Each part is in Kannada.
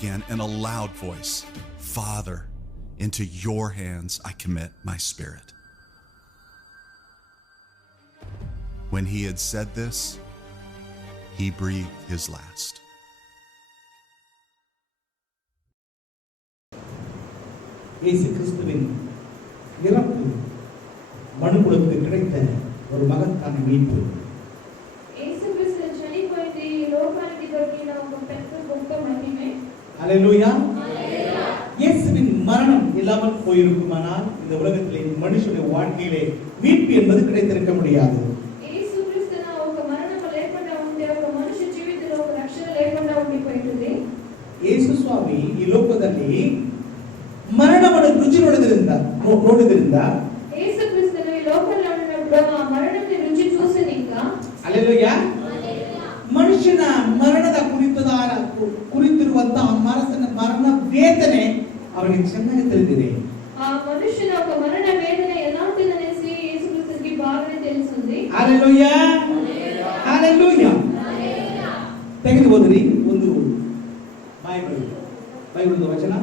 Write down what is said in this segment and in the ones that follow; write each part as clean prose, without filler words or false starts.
again in a loud voice, "Father, into your hands I commit my spirit." When he had said this, he breathed his last. இயேசு கிறிஸ்துவின் இறப்பு மனுக்குலத்துக்கு கிடைத்த ஒரு மகத்தான மீட்பு. యేసు క్రీస్తు చనిపోయింది ఈ లోకానికి దొరికిన ఒక పెద్ద గొప్ప మహిమే. ஹல்லேலூயா. ஹல்லேலூயா. இயேசுவின் மரணம் இல்லாமல் போயிருக்குமானால் இந்த உலகத்திலே மனுஷனுடைய வாழ்க்கையிலே மீட்பு என்பது கிடைத்திருக்க முடியாது. యేసు క్రీస్తున ఒక మరణం లేకుండా ఉంటే ఒక మనిషి జీవితంలో ఒక రక్షణ లేకుండా ఉండిపోయింది. ಯೇಸು ಸ್ವಾಮಿ ಈ ಲೋಕದಲ್ಲಿ ಮರಣವನ್ನು ರುಚಿ ನೋಡಿದ್ರಿಂದ యేసు క్రీస్తును ఈ లోకంలో ఉన్నప్పుడు ಆ ಮರಣದ ರುಚಿ చూసిನಿಂದ ಹಲ್ಲೇಲೂಯಾ ಮನುಷ್ಯನ ಮರಣದ ಕುರಿತಿರುವಂತಹ ಮರಣ ವೇದನೆ ಅವನಿಗೆ ಚೆನ್ನಾಗಿ ತಿಳಿದಿದೆ. ಆ ಮನುಷ್ಯನ ఒక ಮರಣ ವೇದನೆ ಎಲಾಂಟಿದనేసి యేసు క్రీస్తుకి బాగానే తెలుసుంది. ಹಲ್ಲೇಲೂಯಾ ಹಲ್ಲೇಲೂಯಾ ತೆಗೆದು ಓದಿರಿ ಒಂದು ಬೈಬಲ್ ವಚನ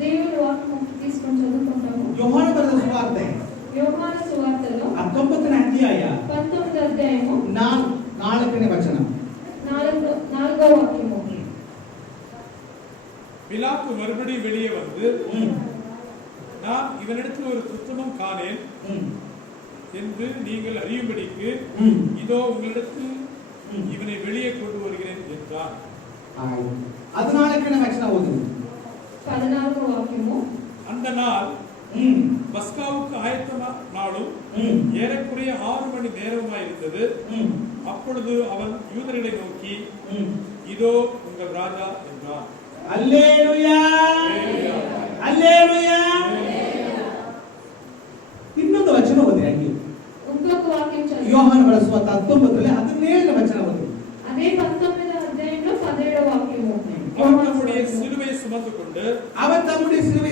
దేవుని వాక్యం తీసుకొని చదువుకుంటాము. యోహాను బರೆದ ಸುವಾರ್ತೆ యోహాను సువార్తలో 19ನೇ ಅಧ್ಯಾಯ 19వ అధ్యాయము 4ನೇ ವಚನ 4వ వాక్యము. பிலாத்து மறுபடியும் வெளியே வந்து, நான் இவனிடத்தில் ஒரு குற்றமும் காணேன் என்று நீங்கள் அறியும்படிக்கு இதோ உங்களிடத்தில் இவனை வெளியே கொண்டு வருகிறேன் என்றார். 14ನೇ ವಚನ ಓದಿ. 14వ వాక్యము. அந்த நாள் பஸ்காவுக்கு ஆயத்த நாளும் ஏறக்குறைய 6 மணி நேரமாயிருந்தது. அப்பொழுது அவன் யூதர்களை நோக்கி, இதோ உங்கள் ராஜா என்றார். அல்லேலூயா அல்லேலூயா. ಇನ್ನೊಂದು ವಚನ ಓದಿ ಹಾಗೆ. ఇంకొక వాక్యం చదువు. యోహాను బರೆದ ಸುವಾರ್ತೆ 19ರಲ್ಲಿ 17ನೇ ವಚನ ಓದಿ. అదే 19వ అధ్యాయంలో 17వ వాక్యము. அவன் தம்முடைய சிலுவையை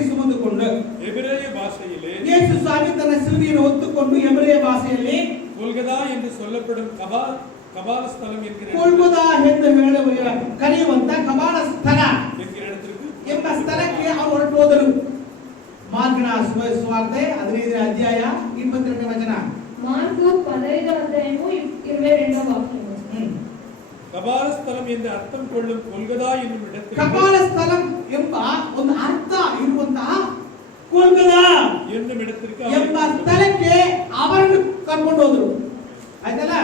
சுமந்து கொண்டு எபிரேய பாஷையிலே ಯೇಸು ಸ್ವಾಮಿ ತನ್ನ ಸಿಲುಬೆಯನ್ನು ಹೊತ್ತುಕೊಂಡು ಎಬ್ರಾಯ ಭಾಷೆಯಲ್ಲಿ கொல்கதா என்று சொல்லப்படும் கபால ஸ்தலம் என்கிற ಕೊಲ್ಗೊದಾ ಎಂದು ಕರೆಯುವಂತ ಕಪಾಲ ಸ್ಥಳ என்கிற இடத்திற்கு ಎಂಬ ಸ್ಥಳಕ್ಕೆ ಅವರು ಹೊರಟು ಹೋದರು. ಮಾರ್ಕನ ಸುವಾರ್ತೆ 15ನೇ ಅಧ್ಯಾಯ 22ನೇ ವಚನ. మార్కు 15వ అధ్యాయము 22వ వాక్యము. கபால ஸ்தலம் என்று அர்த்தம் கொள்ளும் கொல்கதா என்னும் இடத்தில் ಕಪಾಲ ಸ್ಥಳ ಎಂಬ ಒಂದು ಅರ್ಥ ಇರುವಂತಹ ಕೊಲ್ಗೊದಾ என்னும் இடத்திற்கு ಎಂಬ ಸ್ಥಳಕ್ಕೆ ಅವರನ್ನು ಕರ್ಕೊಂಡು ಹೋದರು. ಆಯ್ತಲ್ಲ.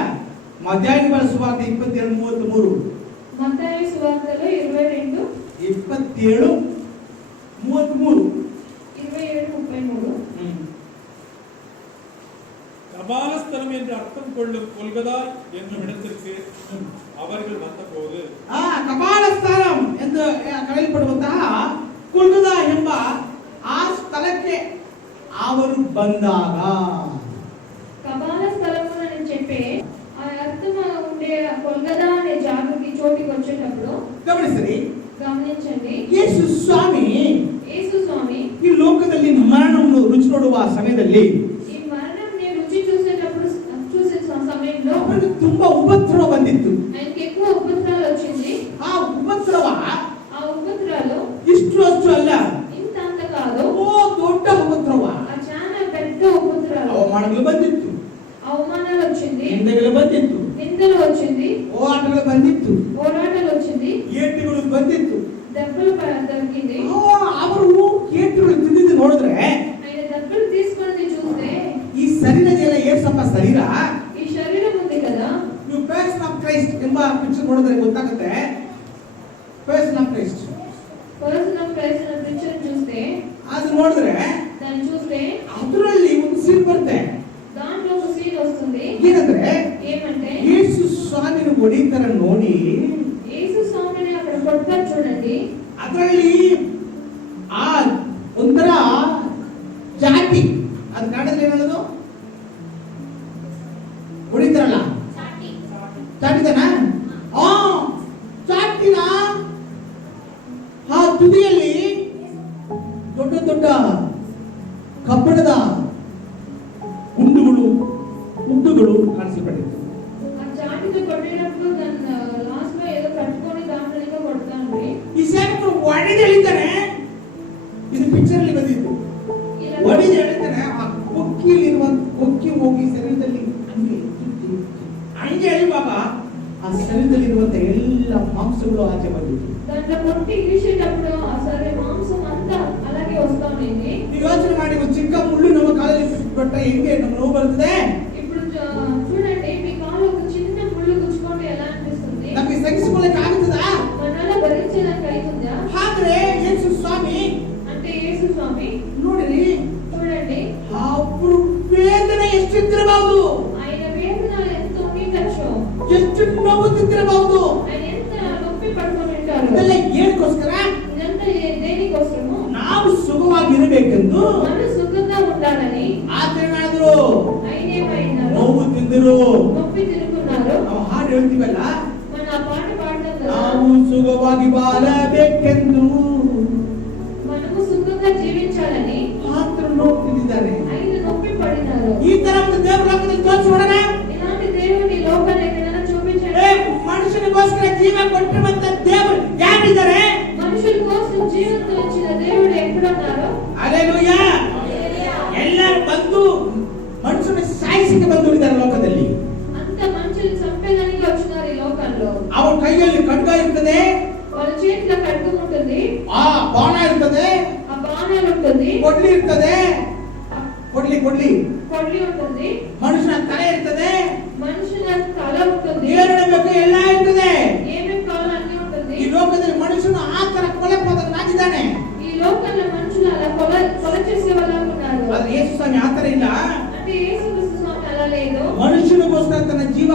ಮತ್ತಾಯ ಸುವಾರ್ತೆ 27:33. మత్తయి సువార్తలో 22 27:33 27:33. கபால ஸ்தலம் என்று அர்த்தம் கொள்ளும் கொல்கதா என்னும் இடத்திற்கு அவர்கள் வந்தபோது ಕಪಾಲ ಸ್ಥಳ ಎಂದು ಕರೆಯಲ್ಪಡುವಂತಹ ಕೊಲ್ಗೊದಾ ಎಂಬ ಆ ಸ್ಥಳಕ್ಕೆ ಅವರು ಬಂದಾಗ కపాల స్థలము అని చెప్పే ఆ అర్థం ఉండే కొల్గదా అనే జాగకి చోటికి వచ్చేటప్పుడు ಗಮನಿಸರಿ యేసు ಸ್ವಾಮಿ ఈ ಲೋಕದಲ್ಲಿ ಮರಣವನ್ನು ರುಚಿ ನೋಡುವ ಸಮಯದಲ್ಲಿ ఈ మరణంని రుచి చూసే సమయంలో ಅವರಿಗೆ ತುಂಬಾ ಉಪದ್ರವ ಬಂದಿತ್ತು. ఆయనకి ఎక్కువ ఉపద్రవాలు వచ్చింది. ಆ ಉಪದ್ರವ ఇಷ್ಟು ಅಷ್ಟು ಅಲ್ಲ, ఇంత అంత కాదు, ದೊಡ್ಡ ಉಪದ್ರವ. చాలా పెద్ద ఉపద్రవాలు, ಅವಮಾನಗಳು ಬಂದಿತ್ತು, అవమానాలు వచ్చింది, ನಿಂದೆಗಳು ಬಂದಿತ್ತು, నిందలు వచ్చింది, ಹೋರಾಟಗಳು ಬಂದಿತ್ತು, పోరాటాలు వచ్చింది, ಏಟುಗಳು ಬಂದಿತ್ತು. దెబ్బలు దొరికింది. ಅವರು ಏಟುಗಳು ತಿಂದಿದ್ದು ನೋಡಿದ್ರೆ ఆయన దెబ్బలు తీసుకొని చూస్తే ಈ ಶರೀರದೆಲ್ಲ ಏಸಪ್ಪ ಶರೀರ, ఈ శరీరం ఉంది కదా, ನೀವು ಪರ್ಸನ್ ಆಫ್ ಕ್ರೈಸ್ಟ್ ಎಂಬ ಪಿಕ್ಚರ್ ನೋಡಿದ್ರೆ ಗೊತ್ತಾಗುತ್ತೆ. ಪರ್ಸನ್ ಆಫ್ ಕ್ರೈಸ್ಟ್ ಅನ್ನ ಪಿಕ್ಚರ್ చూస్తే ಅದು ನೋಡಿದ್ರೆ దాన్ని చూస్తే ಅದರಲ್ಲಿ ಒಂದು ಸೀನ್ ಬರುತ್ತೆ. దాంట్లో ఒక సీన్ వస్తుంది. ಏನಂದ್ರೆ ఏమంటే ಯೇಸು ಸ್ವಾಮಿನ ಹೊಡಿತರ ನೋಡಿ, యేసు స్వామిని అక్కడ కొట్టారు చూడండి. ಅದರಲ್ಲಿ ಆ ಒಂಥರ ಜಾತಿ, ಅದು ಕನ್ನಡದಲ್ಲಿ ಏನದು ಹೊಡಿತಾರಲ್ಲ, ಚಾಟಿದನ ಚಾಟಿನ ಆ ತುದಿಯಲ್ಲಿ ದೊಡ್ಡ ದೊಡ್ಡ ಕಬ್ಬಿಣದ ಉಂಡುಗಳು ಕಾಣಿಸಲ್ಪಟ್ಟಿತ್ತು. ఆ చాటితో కొట్టేటప్పుడు దాని లాస్ట్ లో ఏదో కట్టుకొని దాంట్లో కొడతాను. ఈ సేవకుడు ಪಿಕ್ಚರ್ ಅಲ್ಲಿ ಬಂದಿತ್ತು. ಇಲ್ಲ. ಹೊಡಿದು ಹೇಳ್ತಾನೆ ಆ ಕೊಕ್ಕಿಲಿರುವ ಕೊಕ್ಕಿ ಹೋಗಿ ಶರೀರದಲ್ಲಿ ಹಂಗೆ ಎಳಿವಾಗ ಆ ಶರೀರದಲ್ಲಿರುವಂತ ಎಲ್ಲ ಮಾಂಸಗಳು ಆಚೆ ಬಂದಿತ್ತು. దాంట్లో కొట్టి తీసేటప్పుడు ఆ సరే మాంసం అంతా అలాగే వస్తా ఉండేది. ನೀವು ಯೋಚನೆ ಮಾಡಿ, ಒಂದು ಚಿಕ್ಕ ಮುಳ್ಳು ನಮ್ಮ ಕಾಲಲ್ಲಿ ಬಿಟ್ಟರೆ ಹೆಂಗೆ ನಮ್ಮ ನೋವು ಬರ್ತದೆ. ఇప్పుడు చూడండి, మీ కాలు ఒక చిన్న ముళ్ళు గుచ్చుకుంటే ఎలా అనిపిస్తుంది? ನಮಗೆ ಸಹಿಸಿಕೊಳ್ಳಕ್ಕೆ ಆಗುತ್ತದಾ? మనల భరించడానికి అవుతుందా? ಆದ್ರೆ ಯೇಸು ಸ್ವಾಮಿ అంటే యేసు స్వామి ನೋಡಿರಿ, చూడండి, ಅప్పుడు ವೇದನೆ ಎಷ್ಟಿದ್ದಿರಬಹುದು, ఆయన వేదనలు ఎంత ఉండిండొచ్చు, ಎಷ್ಟು ನೋವು ತಿಂದಿರಬಹುದು. ఆయన ఎంత నొప్పి పడుకొని ఉంటారు. ಇದೆಲ್ಲ ಏನಕ್ಕೋಸ್ಕರ? ఇదంతా దేనికోసము? ನಾವು ಸುಖವಾಗಿರಬೇಕೆಂದು మనం సుఖంగా ఉండాలని. ಆತನಾದ್ರು ఆయన ఏమైనారు? ನೋವು ತಿಂದಿರು. నొప్పి తిరుగుతున్నారు. ನಾವು ಹಾಡು ಹೇಳ್ತೀವಲ್ಲ, మన ఆ పాట పాడతాం కదా, ನಾವು ಸುಖವಾಗಿ ಬಾಳಬೇಕೆಂದು మనము సుఖంగా జీవించాలని ಆತನು ನೋವು ತಿಂದಿದ್ದಾರೆ. ఆయన నొప్పి పడినారు. ಈ ತರ ಒಂದು ದೇವರ ಲೋಕದಲ್ಲಿ ತೋರಿಸೋಣ. ఇలాంటి దేవుని లోకాన్ని ఎక్కడైనా చూపించండి. ಮನುಷ್ಯನಿಗೋಸ್ಕರ ಜೀವ ಕೊಟ್ಟಿರುವಂತ ದೇವರು ಯಾರಿದ್ದಾರೆ? మనుషుల కోసం జీవితం ఇచ్చిన దేవుడు ఎక్కడున్నారు? ಹಲ್ಲೆಲೂಯಾ. ಎಲ್ಲರೂ ಬಂದು ಮನುಷ್ಯನ ಸಾಯಿಸಿಗೆ ಬಂದಿದ್ದಾರೆ ಲೋಕದಲ್ಲಿ. అంత మనుషులు చంపేదానికి వచ్చినారు ఈ లోకంలో. ಅವರ ಕೈಯಲ್ಲಿ ಖಡ್ಗ ಇರ್ತದೆ, వాళ్ళ చేతిలో ఖడ్గం ఉంటుంది, ಆ ಬಾಣ ಇರ್ತದೆ, ఆ బాణాలు ఉంటుంది, ಕೊಡ್ಲಿ ಇರ್ತದೆ, ಕೊಡ್ಲಿ కొడ్లి ఉంటుంది, ಮನುಷ್ಯನ ತಲೆ ಇರ್ತದೆ, మనుషుల తల ఉంటుంది, ಏನೇನು ಬೇಕು ಎಲ್ಲ ಇರ್ತದೆ. ఏమేమి కావాలో అన్ని ఉంటుంది. ಈ ಲೋಕದಲ್ಲಿ ಮನುಷ್ಯನು ಆ ತರ ಕೊಲೆ ಪಾತಕನಾಗಿದ್ದಾನೆ. ఈ లోకంలో మనుషులు అలా కొల చేసే వాళ్ళు ఉన్నారు. ಆದ್ರೆ ಯೇಸು ಸ್ವಾಮಿ ಆ ತರ ಇಲ್ಲ. అంటే యేసుక్రీస్తు స్వామి అలా లేదు. ಮನುಷ್ಯನಿಗೋಸ್ಕರ ತನ್ನ ಜೀವ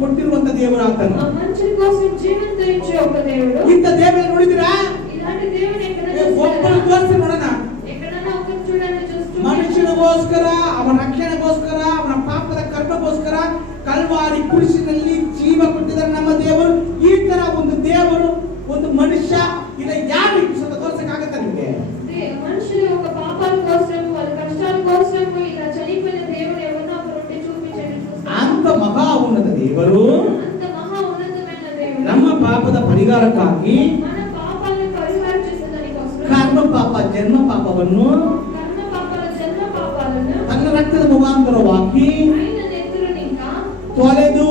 ಕೊಟ್ಟಿರುವಂತ ದೇವರು ಆತನು. ఆ మనుషుల కోసం జీవంతో ఇచ్చే ఒక దేవుడు. ಇಂಥ ದೇವರನ್ನು ನೋಡಿದಿರಾ? ఇలాంటి దేవుని ఎక్కడ ಒಬ್ಬರು చూస్తారా? ತೋರಿಸಿ ನೋಡೋಣ. ఎక్కడైనా ఒకరు చూడండి, చూస్తూ ಮನುಷ್ಯನಿಗೋಸ್ಕರ, ಅವನ ರಕ್ಷಣೆಗೋಸ್ಕರ, ಅವನ ಪಾಪದ ಕರ್ಮಗೋಸ್ಕರ ಕಲ್ವಾರಿ ಕುರಿಸಿನಲ್ಲಿ ಜೀವ ಕೊಟ್ಟಿದ್ದಾರೆ ನಮ್ಮ ದೇವರು. ಈ ತರ ಒಂದು ದೇವರು, ಒಂದು ಮನುಷ್ಯ ಇಲ್ಲ ಯಾರು ತೋರ್ಸಕ್ಕಾಗತ್ತ ನಿಮ್ಗೆ? మనుషులు ఒక పాపాల కోసం, వాళ్ళ కష్టాల కోసం ఇలా చనిపోయిన దేవుడు ఎవరినో ఒకరు ఉంటే చూపించండి, చూస్తాం. ಅಂತ ಮಹಾ ಉನ್ನತ ದೇವರು అంత మహా ఉన్నతమైన దేవుడు ನಮ್ಮ ಪಾಪದ ಪರಿಹಾರಕ್ಕಾಗಿ మన పాపాలను పరిహారం చేసేదానికోసం ಕರ್ಮ ಪಾಪ ಜನ್ಮ ಪಾಪವನ್ನು కర్మ పాపాల జన్మ పాపాలను ತನ್ನ ರಕ್ತದ ಮುಖಾಂತರವಾಗಿ ఆయన నెత్తురుని ఇంకా ತೊಳೆದು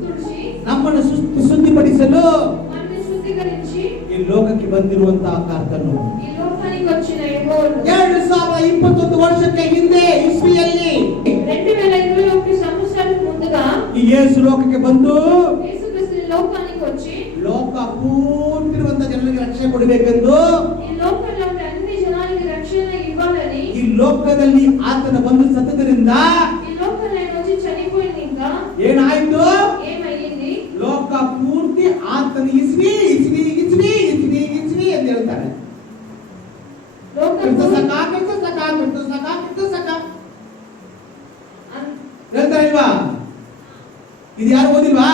తుడిచి ನಮ್ಮನ್ನು ಶುದ್ಧಿಪಡಿಸಲು మనల్ని శుద్ధీకరించి ಈ ಲೋಕಕ್ಕೆ ಬಂದಿರುವಂತಹ ಕರ್ತನು ఈ లోకానికి వచ్చిన యెహోవా 2021 ವರ್ಷಕ್ಕೆ ಹಿಂದೆ ಇಸ್ವಿಯಲ್ಲಿ 2021 సంవత్సరాలకు ముందుగా ಈ ಯೇಸು ಲೋಕಕ್ಕೆ ಬಂದು యేసుక్రీస్తు లోకానికి వచ్చి ಲೋಕ ಪೂರ್ತಿರುವಂತ ಜನರಿಗೆ ರಕ್ಷಣೆ ಕೊಡಬೇಕೆಂದು ఈ లోకంలో ఉన్న అన్ని జనాలకి రక్షణ ఇవ్వాలని ಈ ಲೋಕದಲ್ಲಿ ಆತನ ಬಂದು ಸತ್ತದರಿಂದ ఈ లోకంలో ఆయన వచ్చి చనిపోయింది. ఇంకా ಏನಾಯ್ತು? ఏమయ్యింది? ಲೋಕ ಪೂರ್ತಿ ಆತನ ಇಸ್ವಿ ಇಸ್ವಿ ಇಸ್ವಿ ಇಸ್ವಿ ಇಸ್ವಿ ಅಂತ ಹೇಳ್ತಾರೆ. లోకం ಕ್ರಿಸ್ತ ಸಕ ಕ್ರಿಸ್ತ ಸಕ ಕ್ರಿಸ್ತ ಸಕ ಕ್ರಿಸ್ತ ಸಕ ಹೇಳ್ತಾರೆ ಇಲ್ವಾ? ಇದು ಯಾರು ಓದಿಲ್ವಾ?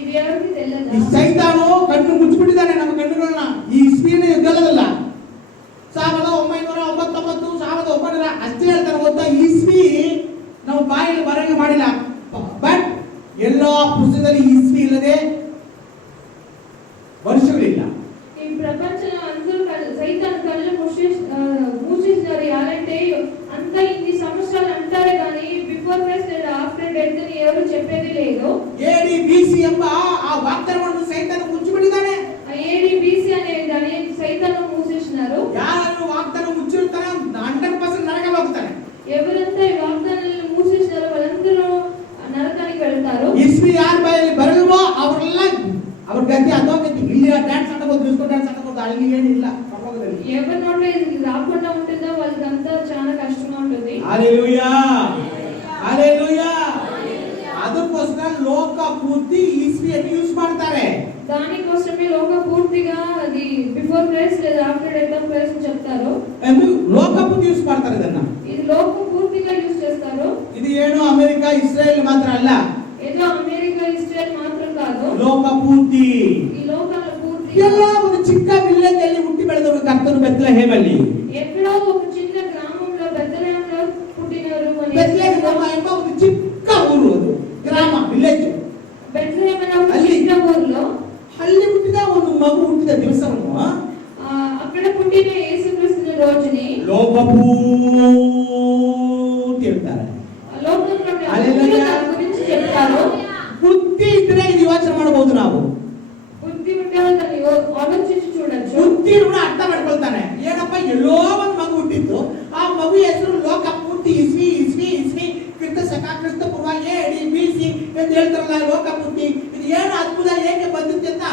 ఇది ఎవరికి ಈ తెలియదా? ಸೈತಾನು ಕಣ್ಣು ಮುಚ್ಚಿಬಿಟ್ಟಿದ್ದಾನೆ ನಮ್ಮ ಕಣ್ಣುಗಳನ್ನ. ಈ ಇಸ್ವಿನ ಗೆಲ್ಲದಲ್ಲ. 1999 1900 ಅಷ್ಟೇ ಹೇಳ್ತಾರೆ ಗೊತ್ತಾ? ಇಸ್ವಿ ನಾವು ಬಾಯಲ್ಲಿ ಬರಂಗೆ ಮಾಡಿಲ್ಲ. ಬಟ್ ಎಲ್ಲಾ ಪುಸ್ತಕದಲ್ಲಿ ಇಸ್ವಿ ಇಲ್ಲದೆ ವರ್ಷಗಳಿಲ್ಲ. ఈ ప్రపంచంలో అందరూ సైతాన్ కళ్ళు మూసేసినారు. అలాంటి అంతా ఇన్ని సంవత్సరాలు అంటారే కానీ before Christ and after death అని ఎవరు చెప్పేది లేదు. AD BC ಎಂಬ ಆ ವಾಗ್ದಾನವನ್ನು ಸೈತಾನ ಮುಚ್ಚಿಬಿಟ್ಟಿದ್ದಾನೆ. ఆ AD BC అనే దాన్ని సైతాన్ మూసేసినారు. ಯಾರು ವಾಗ್ದಾನ ಮುಚ್ಚಿರ್ತಾನೆ 100% ನರಕಕ್ಕೆ ಹೋಗ್ತಾನೆ. ఎవరంతా ఈ వాగ్దానాలను మూసేసినారో వాళ్ళందరూ నరకానికి వెళ్తారు. ಇಸ್ವಿ ಯಾರ ಬಾಯಲ್ಲಿ ಬರಲ್ವೋ ಅವರೆಲ್ಲ ಅವ್ರ ಗತಿ ಅಧೋಗತಿ. ಇಲ್ಲಿ ಡ್ಯಾನ್ಸ್ ಆಡಬಹುದು, ಡಿಸ್ಕೋ ಡ್ಯಾನ್ಸ್ ಆಡಬಹುದು, ಅಲ್ಲಿ ಏನಿಲ್ಲ ಪರಲೋಕದಲ್ಲಿ. ఎవరి నోట్లో ఇది రాకుండా ఉంటుందో వాళ్ళకంతా చాలా కష్టంగా ఉంటుంది. హల్లెలూయా హల్లెలూయా. ಅದಕ್ಕೋಸ್ಕರ ಲೋಕ ಪೂರ್ತಿ ಇಸ್ವಿಯನ್ನು ಯೂಸ್ ಮಾಡ್ತಾರೆ. దానికోసమే లోక పూర్తిగా అది బిఫోర్ క్రైస్ట్ లేదా ఆఫ్టర్ డెత్ ఆఫ్ క్రైస్ట్ చెప్తారు. ಎಂದು ಲೋಕ ಪೂರ್ತಿ ಯೂಸ್ ಮಾಡ್ತಾರೆ ಇದನ್ನ. ఇది లోక పూర్తిగా యూస్ చేస్తారు. ಇದು ಏನು ಅಮೆರಿಕ ಇಸ್ರೇಲ್ ಮಾತ್ರ ಅಲ್ಲ, ఏదో అమెరికా ఇస్రాయెల్ మాత్రం కాదు, ಲೋಕ ಪೂರ್ತಿ. ఈ లోకాల పూర్తి. ಎಲ್ಲ ಒಂದು ಚಿಕ್ಕ ವಿಲೇಜ್ ಅಲ್ಲಿ ಹುಟ್ಟಿ ಬೆಳೆದವರು ಕರ್ತನು ಬೆತ್ಲೆಹೇಮಲ್ಲಿ. ఎక్కడో ఒక చిన్న గ్రామంలో బెత్లెహేంలో పుట్టినారు. ಬೆತ್ಲೆಹೇಮ ಎಂಬ ಒಂದು ಚಿಕ್ಕ ಊರು, ಅದು ಗ್ರಾಮ ವಿಲೇಜ್. బెత్లెహేం అనే ఒక చిన్న ఊర్లో ಅಲ್ಲಿ ಹುಟ್ಟಿದ ಒಂದು ಮಗು ಹುಟ್ಟಿದ ದಿವಸವನ್ನು అక్కడ పుట్టిన రోజుని లోకపూర్తి ಹೇಳ್ತಾರೆ. లోకంలో హల్లెలూయా. దాని గురించి చెప్తారు. ಬುದ್ಧಿ ಇದ್ರೆ ಇದು ಯೋಚನೆ ಮಾಡಬಹುದು ನಾವು. ಬುದ್ಧಿ ఉంటే దాన్ని ಆಲೋಚಿಸಿ చూడొచ్చు. ಬುದ್ಧಿ ಕೂಡ ಅರ್ಥ ಮಾಡ್ಕೊಳ್ತಾನೆ. ಏನಪ್ಪ ಎಲ್ಲೋ ಒಂದು ಮಗು ಹುಟ್ಟಿತ್ತು, ಆ ಮಗು ಹೆಸರು ಲೋಕಪೂರ್ತಿ ಇಸ್ವಿ ಇಸ್ವಿ ಇಸ್ವಿ ಕ್ರಿಸ್ತ ಶಕ ಕ್ರಿಸ್ತ ಪೂರ್ವ AD BC ಎಂದು ಹೇಳ್ತಾರಲ್ಲ, ಲೋಕಪೂರ್ತಿ ಇದು ಏನು ಅದ್ಭುತ ಏಕೆ ಬಂದಿತ್ತು ಅಂತ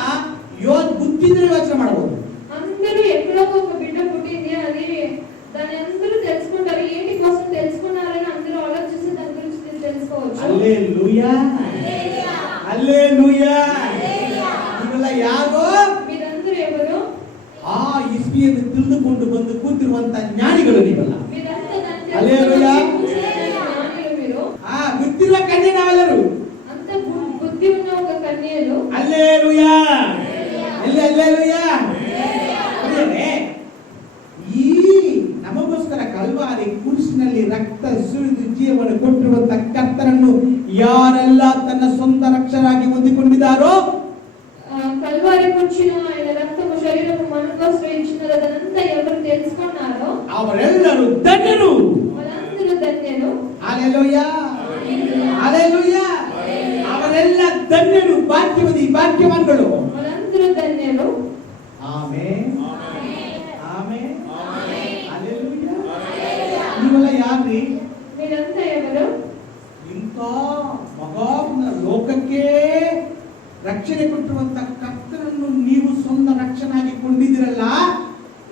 ಬುದ್ಧಿ ಇದ್ರೆ ಯೋಚನೆ ಮಾಡಬಹುದು. అందరూ ఎక్కడో ఒక బిడ్డ పుట్టింది, అది దాని అందరూ తెలుసుకుంటారు. ఏంటి కోసం తెలుసుకున్నారని అందరూ ఆలోచిస్తే దాని గురించి తెలుసుకోవచ్చు. హల్లెలూయా హల్లెలూయా. ಇವೆಲ್ಲ ಯಾರು? మీరందరూ ఎవరు? ಆ ಇಸ್ವಿಯನ್ನು ತಿಳಿದುಕೊಂಡು ಬಂದು ಕೂತಿರುವಂತ ಜ್ಞಾನಿಗಳು ನೀವೆಲ್ಲ. మీరంతా దాన్ని హల్లెలూయా. జ్ఞానులు మీరు. ಗೊತ್ತಿರುವ ಕನ್ಯೆ ನಾವೆಲ್ಲರೂ. అంత బుద్ధి ఉన్న ఒక కన్యలు. హల్లెలూయా హల్లెలూయా. ಈ ನಮಗೋಸ್ಕರ ಕಲ್ವಾರಿ ಕುರಿಸಿನಲ್ಲಿ ರಕ್ತ ಸುರಿದು ಜೀವನ ಕೊಟ್ಟಿರುವಂತ ಕರ್ತನನ್ನು ಯಾರೆಲ್ಲ ತನ್ನ ಸ್ವಂತ ರಕ್ಷರಾಗಿ ಹೊಂದಿಕೊಂಡಿದ್ದಾರೋ, కల్వారి కుర్చీలో ఆయన రక్తము శరీరము మన కోసం ఇచ్చినారు, అదంతా ఎవరు తెలుసుకున్నారో ಅವರೆಲ್ಲರೂ ಧನ್ಯರು. వాళ్ళందరూ ధన్యులు. హల్లెలూయా హల్లెలూయా. ಅವರೆಲ್ಲ ಧನ್ಯರು, ಭಾಗ್ಯವತಿ ಭಾಗ್ಯವಾನ್ಗಳು. వాళ్ళందరూ ధన్యులు. Amen amen hallelujah. ನೀವೆಲ್ಲ ಯಾರ್ರಿ? మీరంతా ఎవరు? ಇಂಥ ಮಹಾತ್ಮ ಲೋಕಕ್ಕೆ ರಕ್ಷಣೆ ಕೊಟ್ಟಿರುವಂತ ಕರ್ತನನ್ನು ನೀವು ಸ್ವಂತ ರಕ್ಷಣಾಗಿ ಕೊಂಡಿದ್ದೀರಲ್ಲ.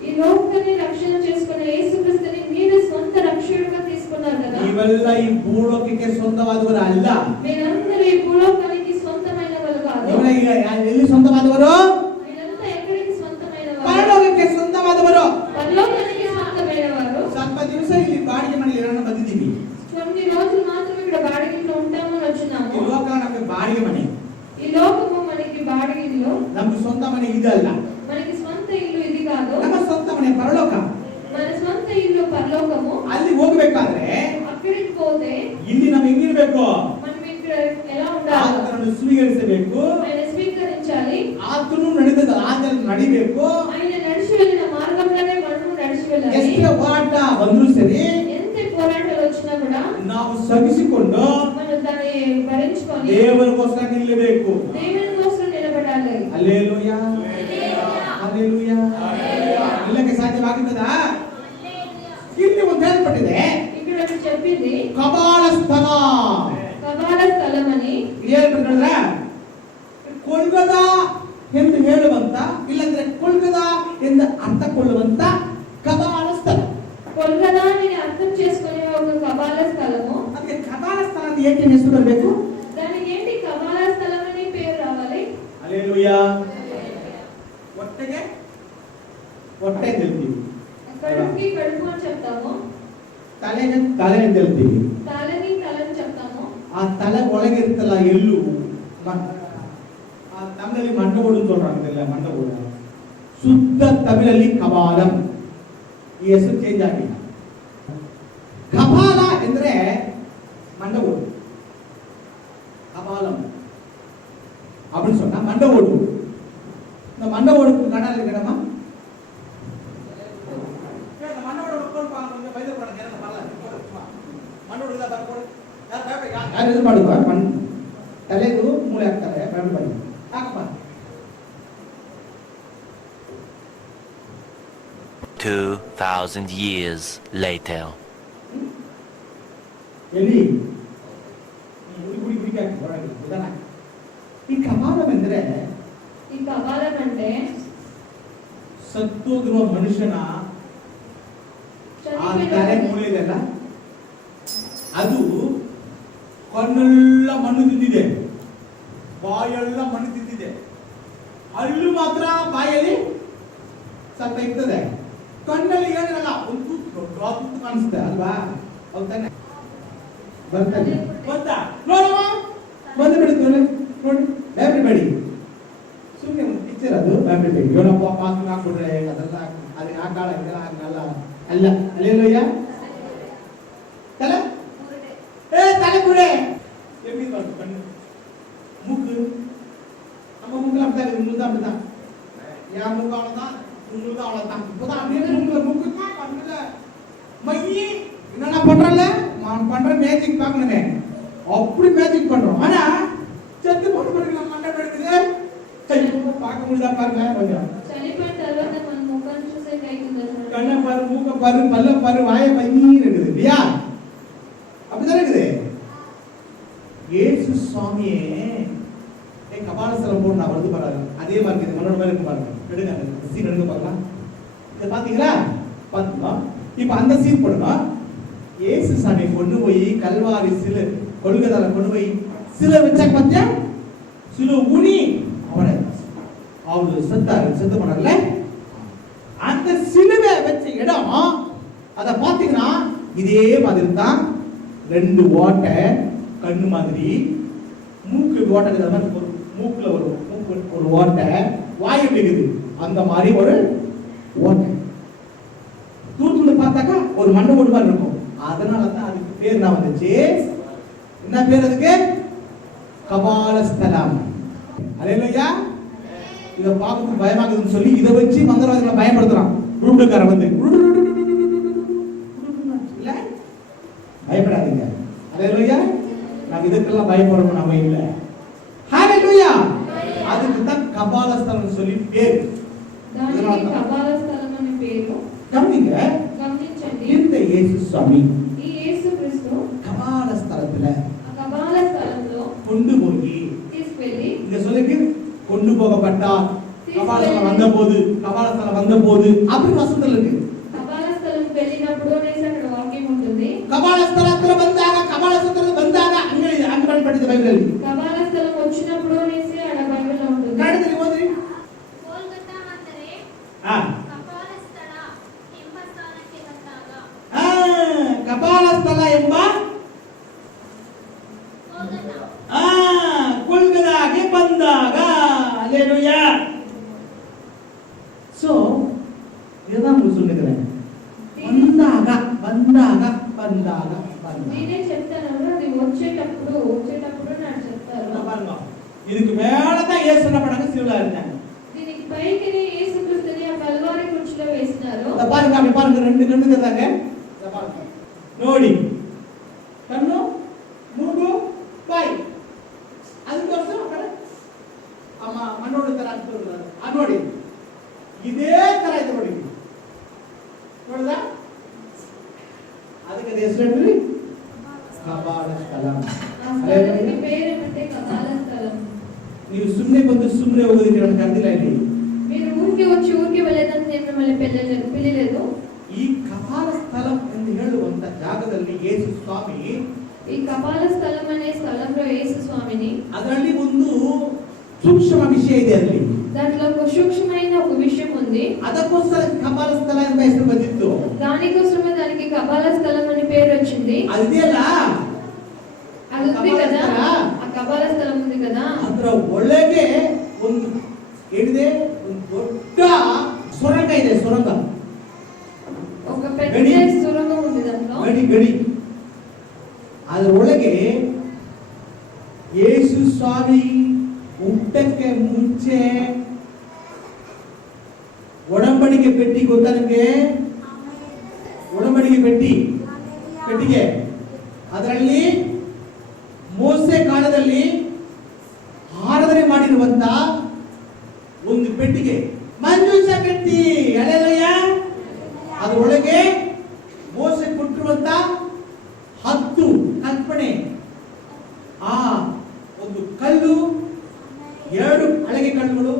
ఈ లోకాన్ని రక్షణ చేసుకున్న యేసుక్రీస్తుని మీరు సొంత రక్షకుడిగా తీసుకున్నారు కదా. ನೀವೆಲ್ಲ ಈ ಭೂಲೋಕಕ್ಕೆ ಸ್ವಂತವಾದವರು ಅಲ್ಲ. మీరందరూ ఈ భూలోకానికి సొంతమైన వాళ్ళు కాదు. ನೀವೆಲ್ಲ ಎಲ್ಲಿ ಸ್ವಂತವಾದವರು? మీరంతా ఎక్కడికి సొంతమైన వారు? ಪರಲೋಕಕ್ಕೆ ಸ್ವಂತವಾದವರು. పరలోకానికి సొంతమైన వారు. ಸ್ವಲ್ಪ ದಿವಸ ಇಲ್ಲಿ ಬಾಡಿಗೆ ಮನೆಯಲ್ಲಿ ಇರೋಣ ಬಂದಿದ್ದೀವಿ. కొన్ని రోజులు మాత్రం ఇక్కడ బాడిగిలో ఉంటామని వచ్చినాము. ಈ ಲೋಕ ನಮಗೆ ಬಾಡಿಗೆ ಮನೆ. ఈ లోకము మనకి బాడిగిల్లు. ನಮ್ಗೆ ಸ್ವಂತ ಮನೆ ಇದಲ್ಲ. మనకి స్వంత ఇల్లు ఇది కాదు. ನಮ್ಮ ಸ್ವಂತ ಮನೆ ಪರಲೋಕ. మన స్వంత ఇల్లు పరలోకము. ಅಲ್ಲಿ ಹೋಗ್ಬೇಕಾದ್ರೆ అక్కడికి పోతే ಇಲ್ಲಿ ನಾವು ಹೆಂಗಿರ್ಬೇಕು? మనం ఇక్కడ ఎలా ఉండాలి? ಆತನನ್ನು ಸ್ವೀಕರಿಸಬೇಕು. ఆయన స్వీకరించాలి. ಆತನು ನಡೆದ ಆತನು ನಡಿಬೇಕು. ఆయన నడిచి వెళ్ళిన మార్గంలోనే మనము నడిచి వెళ్ళాలి. ಎಷ್ಟೇ ಹೋರಾಟ ಬಂದರೂ ಸರಿ, ఎంత పోరాటాలు వచ్చినా కూడా ನಾವು ಸಹಿಸಿಕೊಂಡು మనం దాన్ని భరించుకొని ದೇವರಿಗೋಸ್ಕರ ನಿಲ್ಲಬೇಕು. దేవుని కోసం నిలబడాలి. Hallelujah hallelujah. ನಿಲ್ಲಕ್ಕೆ ಸಾಧ್ಯವಾಗುತ್ತದಾ? ಇಲ್ಲಿ ಒಂದು ಹೇಳಲ್ಪಟ್ಟಿದೆ, ఇక్కడ ఒకటి చెప్పింది ಕಪಾಲ ಸ್ಥಳ. ಕಪಾಲ స్థలం అని. ಹೇಳ್ಬಿಟ್ರಲ್ಲ, ಕೊಲ್ಗದ ಎಂದು ಹೇಳುವಂತ, ಇಲ್ಲಂದ್ರೆ ಕೊಲ್ಗದ ಎಂದು ಅರ್ಥ ಕೊಳ್ಳುವಂತ ಕಪಾಲ ಸ್ಥಳ. కొల్గదా అని అర్థం చేసుకునే ఒక కపాల స్థలము. ಅದಕ್ಕೆ ಕಪಾಲ ಸ್ಥಳ ಅಂತ ಏಕೆ ಹೆಸರು ಬರಬೇಕು? దానికి ఏంటి కపాల స్థలం అని పేరు రావాలి? ಹಲ್ಲೆಲೂಯಾ. ಹೊಟ್ಟೆಗೆ ಹೊಟ್ಟೆ ಅಂತ ಹೇಳ್ತೀವಿ, కడుపుకి కడుపు అని చెప్తాము. ತಲೆಗೆ ತಲೆ ಅಂತ ಹೇಳ್ತೀವಿ. తలని తలని చెప్తాము. ಆ ತಲೆ ಒಳಗೆ ಇರುತ್ತಲ್ಲ ಎಲ್ಲೂ, ತಮಿಳಲ್ಲಿ ಮಂಡಗೋಡು ಅಂತ சொல்றாங்க. ಮಂಡಗೋಡು ಶುದ್ಧ ತಮಿಳಲ್ಲಿ ಕಪಾಲಂ. ಈ ಹೆಸರು ಚೇಂಜ್ ಆಗಿಲ್ಲ. ಕಪಾಲ ಎಂದ್ರೆ ಮಂಡಗೋಡು, ಕಪಾಲಂ அப்படின்னு சொன்னா ಮಂಡಗೋಡು. இந்த ಮಂಡಗೋಡುக்கு கடல்ல கிடமா ಯಾರು ಇದು ಮಾಡುವ ತಲೆದು ಮೂಳೆ ಹಾಕ್ತಾರೆ. ಬನ್ನಿ ಹಾಕಪ್ಪ. 2,000 years later. ಎಲ್ಲಿ ಗುಡಿ ಹಾಕಿ ಹೊರಗೆ ಇದನ್ನ. ಈ ಕಪಾಲಂ ಎಂದ್ರೆ ఈ కపాలం అంటే ಸತ್ತೋಗಿರುವ ಮನುಷ್ಯನ ಆ ತಲೆ ಮೂಳೆ ಇದೆಲ್ಲ, ಅದು ಕಣ್ಣೆಲ್ಲ ಮಣ್ಣು ತಿಂದಿದೆ, ಬಾಯೆಲ್ಲ ಮಣ್ಣು ತಿಂದಿದೆ, ಹಲ್ಲು ಮಾತ್ರ ಬಾಯಲ್ಲಿ ಸ್ವಲ್ಪ ಇರ್ತದೆ, ಕಣ್ಣಲ್ಲಿ ಏನಿರಲ್ಲ, ಒಂದು ತೂತು ಕಾಣಿಸುತ್ತೆ ಅಲ್ವಾ? ಹೌದು ತಾನೆ? ಬರ್ತಾನೆ ಬಂತಾ ನೋಡಮ್ಮ, ಬಂದು ಬಿಡುತ್ತೆ ನೋಡಿ. ಎವ್ರಿಬಡಿ ಸುಮ್ಮನೆ ಒಂದು ಪಿಕ್ಚರ್ ಅದು. ಎವ್ರಿಬಡಿ ಏನಪ್ಪ ಪಾಸ್ ಹಾಕ್ಬಿಟ್ರೆ ಅದೆಲ್ಲ ಅದು ಆ ಕಾಳ ಇದೆಲ್ಲ ಆಗಲ್ಲ ಅಲ್ಲ. ಹಲ್ಲೆಲೂಯಾ. ತಲೆ ತಲೆ ಬುಡೆ ಎಲ್ಲಿ ಬಂತು ಕಣ್ಣು ಮೂಗು ನಮ್ಮ ಮೂಗು அப்படிதான் இருக்கு. மூக்கு அப்படிதான். யா மூக்கு அவ்வளவுதான், மூக்கு அவ்வளவுதான். இப்பதான் அப்படியே மூக்கு பண்றல நான் பண்ற மேஜிக் பார்க்கணுமே, அப்படி மேஜிக் பண்றோம். ஆனா செத்து போன பிறகு நம்ம மண்டை எடுக்குது, பார்க்க முடியுதா பாருங்க கொஞ்சம். చనిపోయిన తర్వాత మన ముఖాన్ని చూసే కైకుందా సార్? கண்ணை பாரு, மூக்க பாரு, பல்ல பாரு, வாயை பையன்னு இருக்குது இல்லையா? அப்படிதான் இருக்குது. இயேசு சுவாமியே கபாலஸ்தலம் போட்டு நான் வந்து பாருங்க, அதே மாதிரி இருக்குது, மன்னோட மாதிரி இருக்கு பாருங்க. எடுங்க அந்த சீன் எடுங்க பார்க்கலாம். இதை பாத்தீங்களா? பார்த்துக்கலாம். இப்ப அந்த சீன் போடணும். இயேசு சாமி கொண்டு போய் கல்வாரி சில கொள்கதால கொண்டு போய் சில வச்சா பத்தியா, சில ஊனி அவனை அவரு செத்து பண்ணல. அந்த சிலுவை வச்ச இடம் அத பாத்தீங்கன்னா இதே மாதிரி தான். ரெண்டு ஓட்டை கண்ணு மாதிரி, மூக்கு ஓட்டை மூக்குல ஒரு மூக்கு ஒரு ஓட்டை, வாய் இருக்குது அந்த மாதிரி ஒரு ஓட்டை. தூரத்துல பார்த்தாக்கா ஒரு மண்டை ஓடு மாதிரி இருக்கும். அதனாலதான் அதுக்கு பேர் என்ன வந்துச்சு? என்ன பேர் அதுக்கு? கபாலஸ்தலம். அல்லேலூயா. இத பார்க்க பயமாகுதுன்னு சொல்லி இதை வச்சு மந்திரவாதிகளை பயப்படுத்துறான். ரூடுக்காரன் வந்து இல்ல பயப்படாதீங்க. அல்லேலூயா. நாம் இதுக்கெல்லாம் பயப்படுறோம் நாம இல்ல. ஹalleluya. அதுக்கு தான் கபாலஸ்தலம் சொல்லி பேர். దానికి కపాలస్థలం అనే పేరు. கவனிங்க, గమనించండి. இந்த இயேசு சுவாமி ఈ యేసుక్రీస్తు கபாலஸ்தலத்துல ఆ కపాలస్థలంలో கொண்டு போய் తీసుకెళ్ళి இங்க சொல்லிருக்கு கொண்டு போகப்பட்டார். கபாலஸ்தலம் வந்த போது அப்படி வசனத்துல இருக்கு. కపాలస్థలం వెళ్ళినప్పుడు అనేసి అక్కడ వాక్యం ఉంటుంది. கபாலஸ்தலத்துல வந்தாங்க அங்க படிச்சது பைபிள். కపాలస్థలం వచ్చినప్పుడు అనేసి ఆడ బైబిల్లో ఉంటుంది. கடைசி ஓதி ಕೋಲ್ಕತ್ತಾ ಅಂದರೆ ಕಪಾಲಸ್ಥಳ ಎಂಬ ಸ್ಥಾನಕ್ಕೆ ಬಂದಾಗ ಕಪಾಲಸ್ಥಳ ಎಂಬ ಕೊಲ್ಕತ್ತಾಗೆ ಬಂದಾಗ. அல்லேலூயா. சோ இதுதான் உங்களுக்கு சொல்லிக்கிறேன். வந்தாங்க నేనే చెప్తాను, అది వచ్చేటప్పుడు నాకు చెప్తారు. பாருங்க, இதுக்கு மேலதான் இயேசு என்ன பண்ணாங்க? சிலுவையில இருந்தாங்க. దీనికి పైకి యేసుక్రీస్తుని ఆ కల్వారి కుర్చీలో వేసినారు. பாருங்க, அப்படி பாருங்க, ரெண்டு கண்ணு தந்தாங்க. ನೋಡಿ ಕಣ್ಣು ಮೂಗು ಬಾಯಿ ಅದಕ್ಕೋಸ್ಕರ ಆ ಕಡೆ ಅಮ್ಮ ಮಣ್ಣೋಡಿ ತರ ಆಗ್ತಿರೋದು ಆ ನೋಡಿ ಇದೇ ತರ ಇದೆ ನೋಡಿ ನೋಡಿದ ಅದಕ್ಕೆ ಹೆಸರು ಕಪಾಲಸ್ಥಳಂ. ఆ స్థలానికి పేరు ఏమంటే కపాలస్థలం. ನೀವು ಸುಮ್ಮನೆ ಬಂದು ಸುಮ್ಮನೆ ಹೋಗೋದಕ್ಕೆ ನನಗೆ ಕರೆದಿಲ್ಲ ಇಲ್ಲಿ. మీరు ఊరికి వచ్చి ఊరికి వెళ్ళేదని నేను మిమ్మల్ని పిలిలేదు. ಈ ಕಪಾಲಸ್ಥಳಂ ಎಂದು ಹೇಳುವಂತ ಜಾಗದಲ್ಲಿ ಯೇಸು ಸ್ವಾಮಿ, ఈ కపాల స్థలం అనే స్థలంలో యేసు స్వామిని, ಅದರಲ್ಲಿ ಒಂದು ಸೂಕ್ಷ್ಮ ವಿಷಯ ಇದೆ. ಅಲ್ಲಿ దాంట్లో ఒక సూక్ష్మమైన ఒక విషయం ఉంది. ಅದಕ್ಕೋಸ್ಕರ ಕಪಾಲಸ್ಥಳ ಎಂಬ ಹೆಸರು ಬಂದಿತ್ತು. దానికోసమే దానికి కపాల స్థలం అని పేరు వచ్చింది. ಅದೆಲ್ಲ అది ఉంది కదా, ఆ కపాల స్థలం ఉంది కదా, ಅದರ ಒಳಗೆ ಒಂದು ಏನಿದೆ? ಒಂದು ದೊಡ್ಡ ಸೊರಂಗ ಇದೆ. ಸೊರಂಗ, ఒక పెద్ద సొరంగం ఉంది. దాంట్లో ಗಡಿ ಅದರ ಒಳಗೆ ಯೇಸು ಸ್ವಾಮಿ ಹುಟ್ಟಕ್ಕೆ ಮುಂಚೆ ಒಡಂಬಡಿಕೆ ಪೆಟ್ಟಿ ಗೊತ್ತಾ ನಿಮಗೆ? ಒಡಂಬಡಿಕೆ ಪೆಟ್ಟಿಗೆ ಅದರಲ್ಲಿ ಮೋಸೆ ಕಾಲದಲ್ಲಿ ಆರಾಧನೆ ಮಾಡಿರುವಂತ ಒಂದು ಪೆಟ್ಟಿಗೆ, ಮಂಜೂಷ ಪೆಟ್ಟಿ. ಹಲ್ಲೆಲೂಯಾ. ಅದರೊಳಗೆ ಮೋಸೆ ಕೊಟ್ಟಿರುವಂತ 10 ಕಲ್ಪನೆ, ಆ ಒಂದು ಕಲ್ಲು, 2 ಹಳಗೆ ಕಲ್ಲುಗಳು,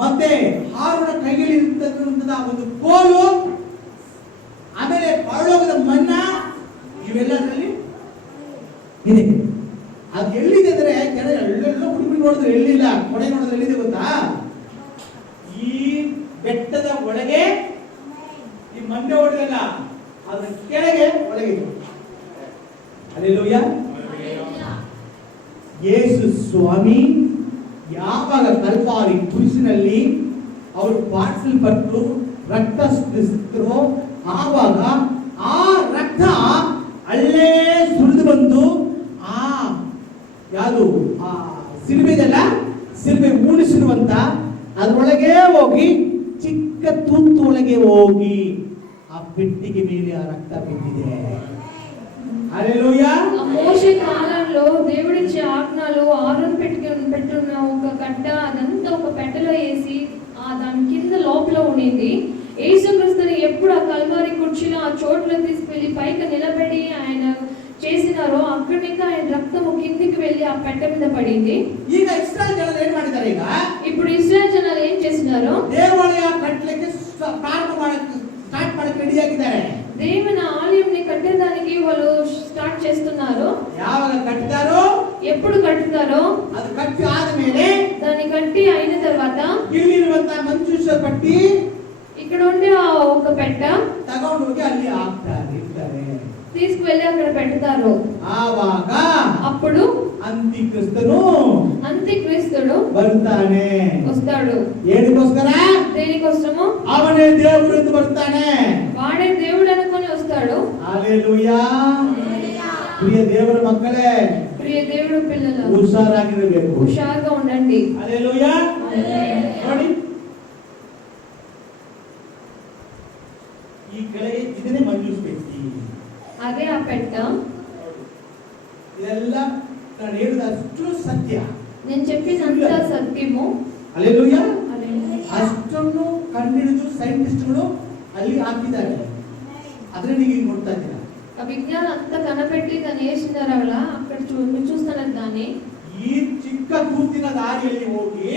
ಮತ್ತೆ ಹಾರೂನ ಕೈಯಲ್ಲಿ ಇರುವಂತಹ ಒಂದು ಕೋಲು, ಆಮೇಲೆ ಪರಲೋಕದ ಮನ್ನಾ, ಇವೆಲ್ಲದರಲ್ಲಿ ಇದೆ. ಅದು ಎಲ್ಲಿದೆ ಅಂದ್ರೆ ಜನ ಎಲ್ಲೆಲ್ಲೋ ಹುಡುಗಿ ನೋಡಿದ್ರೆ ಎಲ್ಲಿಲ್ಲ, ಕೊನೆ ನೋಡಿದ್ರೆ ಎಲ್ಲಿದೆ ಗೊತ್ತಾ? ಈ ಬೆಟ್ಟದ ಒಳಗೆ, ಈ ಮಂಡೆ ಒಳಗಲ್ಲ, ಅದರ ಕೆಳಗೆ ಒಳಗೆ. ಹಲ್ಲೆಲೂಯಾ. ಯೇಸು ಸ್ವಾಮಿ ಯಾವಾಗ ಕಲ್ವಾರಿ ಕುರಿಸಿನಲ್ಲಿ ಅವರು ಬಾರಿಸಲ್ಪಟ್ಟು ರಕ್ತ ಸುರಿಸಿದ್ರು, ಆವಾಗ ಆ ರಕ್ತ ಅಲ್ಲೇ ಸುರಿದು ಬಂದು ಯಾವುದು ಆ ಸಿಲುಬೆದಲ್ಲ, ಸಿಲುಬೆ ಮೂಡಿಸಿರುವಂತ ಅದರೊಳಗೆ ಹೋಗಿ ಚಿಕ್ಕ ತೂತು ಒಳಗೆ ಹೋಗಿ ಆ ಪೆಟ್ಟಿಗೆ ಮೇಲೆ ಆ ರಕ್ತ ಬಿದ್ದಿದೆ. హల్లెలూయా. ఆ మోషే కాలంలో దేవుడిచ్చే ఆజ్ఞలు ఆరోన్ పెట్టున్న ఒక కట్ట అదంతా ఒక పెట్టెలో వేసి దాని కింద లోపల ఉండింది. యేసుక్రీస్తుని ఎప్పుడు ఆ కల్వారి కుర్చీలో ఆ చోట్ల తీసుకెళ్లి పైకి నిలబెట్టి ఆయన చేసినారో అక్కడి నుంచి ఆయన రక్తము కిందికి వెళ్ళి ఆ పెట్ట మీద పడింది. ಈಗ ಇಸ್ರಾಯೇಲ್ ಜನರು ಏನು ಮಾಡಿದ್ದಾರೆ? ఇప్పుడు ఇశ్రాయేల్ జనాలు ఏం చేస్తున్నారు? ದೇವಾಲಯ ಕಟ್ಟಲಿಕ್ಕೆ ಸ್ಟಾರ್ಟ್ ಮಾಡಕ್ಕೆ ರೆಡಿ ಆಗಿದ್ದಾರೆ. దేవుని ఆలయంని కట్టేదానికి వాళ్ళు స్టార్ట్ చేస్తున్నారు. ಯಾವಾಗ ಕಟ್ಟಿದಾರೋ, ఎప్పుడు కట్టుతారో, ಅದು ಕಟ್ಟಿ ಆದಮೇಲೆ దాన్ని కట్టి అయిన తర్వాత ಇಲ್ಲಿರುವಂತ ಮಂಜೂಷ ಪಟ್ಟಿ ఇక్కడ ఉండే ఆ ఒక పెట్ట ತಗೊಂಡು ಹೋಗಿ ಅಲ್ಲಿ ಇಡ್ತಾರೆ. తీసుకువెళ్ళి అక్కడ పెడతారు. ಆವಾಗ అప్పుడు అంత్యక్రీస్తుడు ಬರ್ತಾನೆ. వస్తాడు. ಏನಕ್ಕೋಸ್ಕರ? దేనికోసము? ಅವನೇ ದೇವರು ಎಂದು ಬರ್ತಾನೆ. వాడే దేవుడు అనుకొని వస్తాడు. హల్లెలూయా. ప్రియ ದೇವರ ಮಕ್ಕಳೇ, ప్రియ దేవుడు పిల్లలు ಹುಷಾರಾಗಿರಬೇಕು, ಹುಷారుగా ఉండండి. హల్లెలూయా. ನೋಡಿ, ಈ ಕೆಳಗೆ ಇದನ್ನೇ ಮಂಜೂಷ ಪೆಟ್ಟಿ. అదే ఆ పెట్ట. ಇದೆಲ್ಲ ನಾನು ಹೇಳಿದಷ್ಟು ಸತ್ಯ. నేను చెప్పినంత సత్యము. హల్లెలూయా. ಅಷ್ಟನ್ನು ಕಂಡಿಡಿದು ಸೈಂಟಿಸ್ಟ್ಗಳು ಅಲ್ಲಿ ಹಾಕಿದ್ದಾರೆ. ಅದನ್ನ ನೀವು ನೋಡ್ತಾ ಇದ್ದೀರಾ. ఆ విజ్ఞానం అంతా కనపెట్టి దాన్ని వేసినారు. అలా అక్కడ మీరు చూస్తున్నారు దాన్ని. ಈ ಚಿಕ್ಕ ಕೂತಿನ ದಾರಿಯಲ್ಲಿ ಹೋಗಿ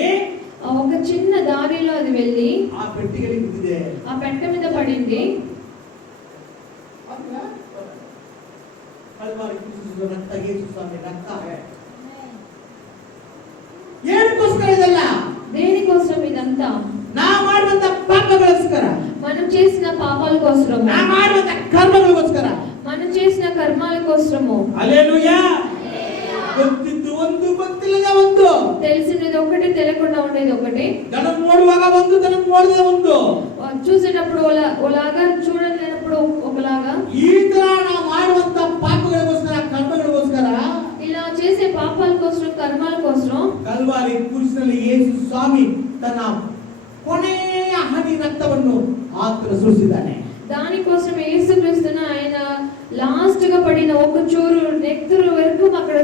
ఒక చిన్న దారిలో అది వెళ్ళి ಆ ಪೆಟ್ಟಿಗೆಯಲ್ಲಿ ಬಿದ್ದಿದೆ. ఆ పెట్ట మీద పడింది. ಏನಕ್ಕೋಸ್ಕರ ಇದೆಲ್ಲ? దేనికోసం ఇదంతా? ನಾ ಮಾಡುವಂತ ಪಾಪಗಳಿಗೋಸ್ಕರ, మనం చేసిన పాపాల కోసము, ನಾ ಮಾಡುವಂತ ಕರ್ಮಗಳಿಗೋಸ್ಕರ, మనం చేసిన కర్మాల కోసము. హల్లెలూయా. ಗೊತ್ತಿದ್ದು ಒಂದು, ಗೊತ್ತಿಲ್ಲದ ಒಂದು, తెలిసినది ఒకటి, తెలియకుండా ఉండేది ఒకటి, ದನ ನೋಡುವಾಗ ಒಂದು, ದನ ನೋಡದೆ ಒಂದು, చూసేటప్పుడు ఒకలాగా, చూడలేనప్పుడు ఒకలాగా. ಈ ತರ ನಾವು ಮಾಡುವಂತ ಪಾಪಗಳಿಗೋಸ್ಕರ, ಕರ್ಮಗಳಿಗೋಸ್ಕರ, ఇలా చేసే పాపాల కోసం, కర్మాల కోసం ಕಲ್ವಾರಿ ಕ್ರೂಸಿನಲ್ಲಿ ಯೇಸು ಸ್ವಾಮಿ ತನ್ನ ಕೊನೆಯ ಹನಿ ರಕ್ತವನ್ನು ಆತನು ಸುರಿಸಿದ್ದಾನೆ. దానికోసం యేసుక్రీస్తును ఆయన లాస్ట్ గా పడిన ఒక చూరు నెత్తురు వరకు అక్కడ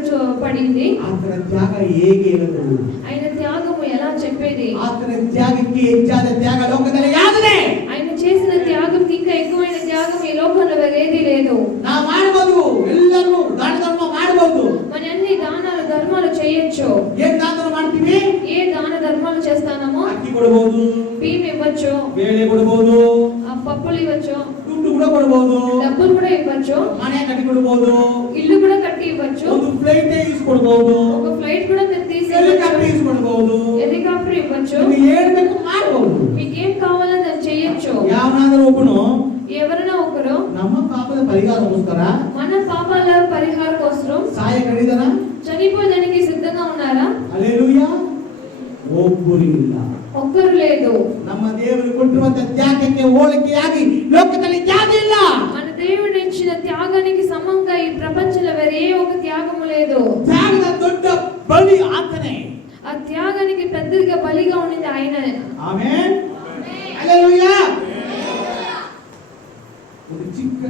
పడింది. ಆತನ ತ್ಯಾಗ ಹೇಗೆ ಇರಬಹುದು? ఆయన త్యాగము ఎలా చెప్పేది? ಆತನ ತ್ಯಾಗಕ್ಕೆ ಹೆಚ್ಚಾದ ತ್ಯಾಗ ಲೋಕದಲ್ಲಿ ಯಾವುದಿದೆ? ఆయన చేసిన త్యాగం ఇంకా ఎక్కువైన త్యాగం ఈ లోకంలో వేరేది లేదు. ನಾವು ಮಾಡಬಹುದು, ಎಲ್ಲರೂ ದಾನ ಧರ್ಮ ಮಾಡಬಹುದು. మన అన్ని దానాలు ధర్మాలు చేయొచ్చు. ಏನ್ ದಾನ ಮಾಡ್ತೀವಿ? ఏ దాన ధర్మాలు చేస్తానమో? ಅಕ್ಕಿ ಕೊಡಬಹುದು, బియ్యం ఇవ్వచ్చు, ಬೇಳೆ ಕೊಡಬಹುದು, పప్పులు ఇవ్వచ్చు, ದುಡ್ಡು ಕೂಡ ಕೊಡಬಹುದು, డబ్బులు కూడా ఇవ్వచ్చు, ಮನೆ ಕಟ್ಟಿ ಕೊಡಬಹುದು, ఇల్లు కూడా కట్టి ఇవ్వచ్చు, ಒಂದು ಫ್ಲೈಟ್ ಇಸ್ಕೊಡಬಹುದು, ఒక ఫ్లైట్ కూడా మీరు తీసి ಹೆಲಿಕಾಪ್ಟರ್ ಇಸ್ಕೊಡಬಹುದು, హెలికాప్టర్ ఇవ్వచ్చు. ನಿಮಗೆ ಏನ್ ಬೇಕು ಮಾಡಬಹುದು. మీకేం కావాలో దాన్ని చేయొచ్చు. ಯಾವನಾದರೂ ಒಬ್ಬನು ఎవరైనా ఒకరు ನಮ್ಮ ಪಾಪದ ಪರಿಹಾರಕ್ಕೋಸ್ಕರ మన పాపాల పరిహారం కోసం ಸಾಯ ಕಡಿದನ, చనిపోయేదానికి సిద్ధంగా ఉన్నారా? ಹಲ್ಲೆಲೂಯಾ. ಒಬ್ಬರು ಇಲ್ಲ, ఒక్కరు లేదు. ನಮ್ಮ ದೇವರು ಕೊಟ್ಟಿರುವಂತ ತ್ಯಾಗಕ್ಕೆ ಹೋಲಿಕೆಯಾಗಿ ಲೋಕದಲ್ಲಿ ತ್ಯಾಗ ಇಲ್ಲ. మన దేవుడు ఇచ్చిన త్యాగానికి సమంగా ఈ ప్రపంచంలో వేరే ఒక త్యాగము లేదు. ತ್ಯಾಗದ ದೊಡ್ಡ ಬಲಿ ಆತನೇ. ఆ త్యాగానికి పెద్దగా బలిగా ఉన్నది ఆయన. Amen, hallelujah. ಒಂದು ಚಿಕ್ಕ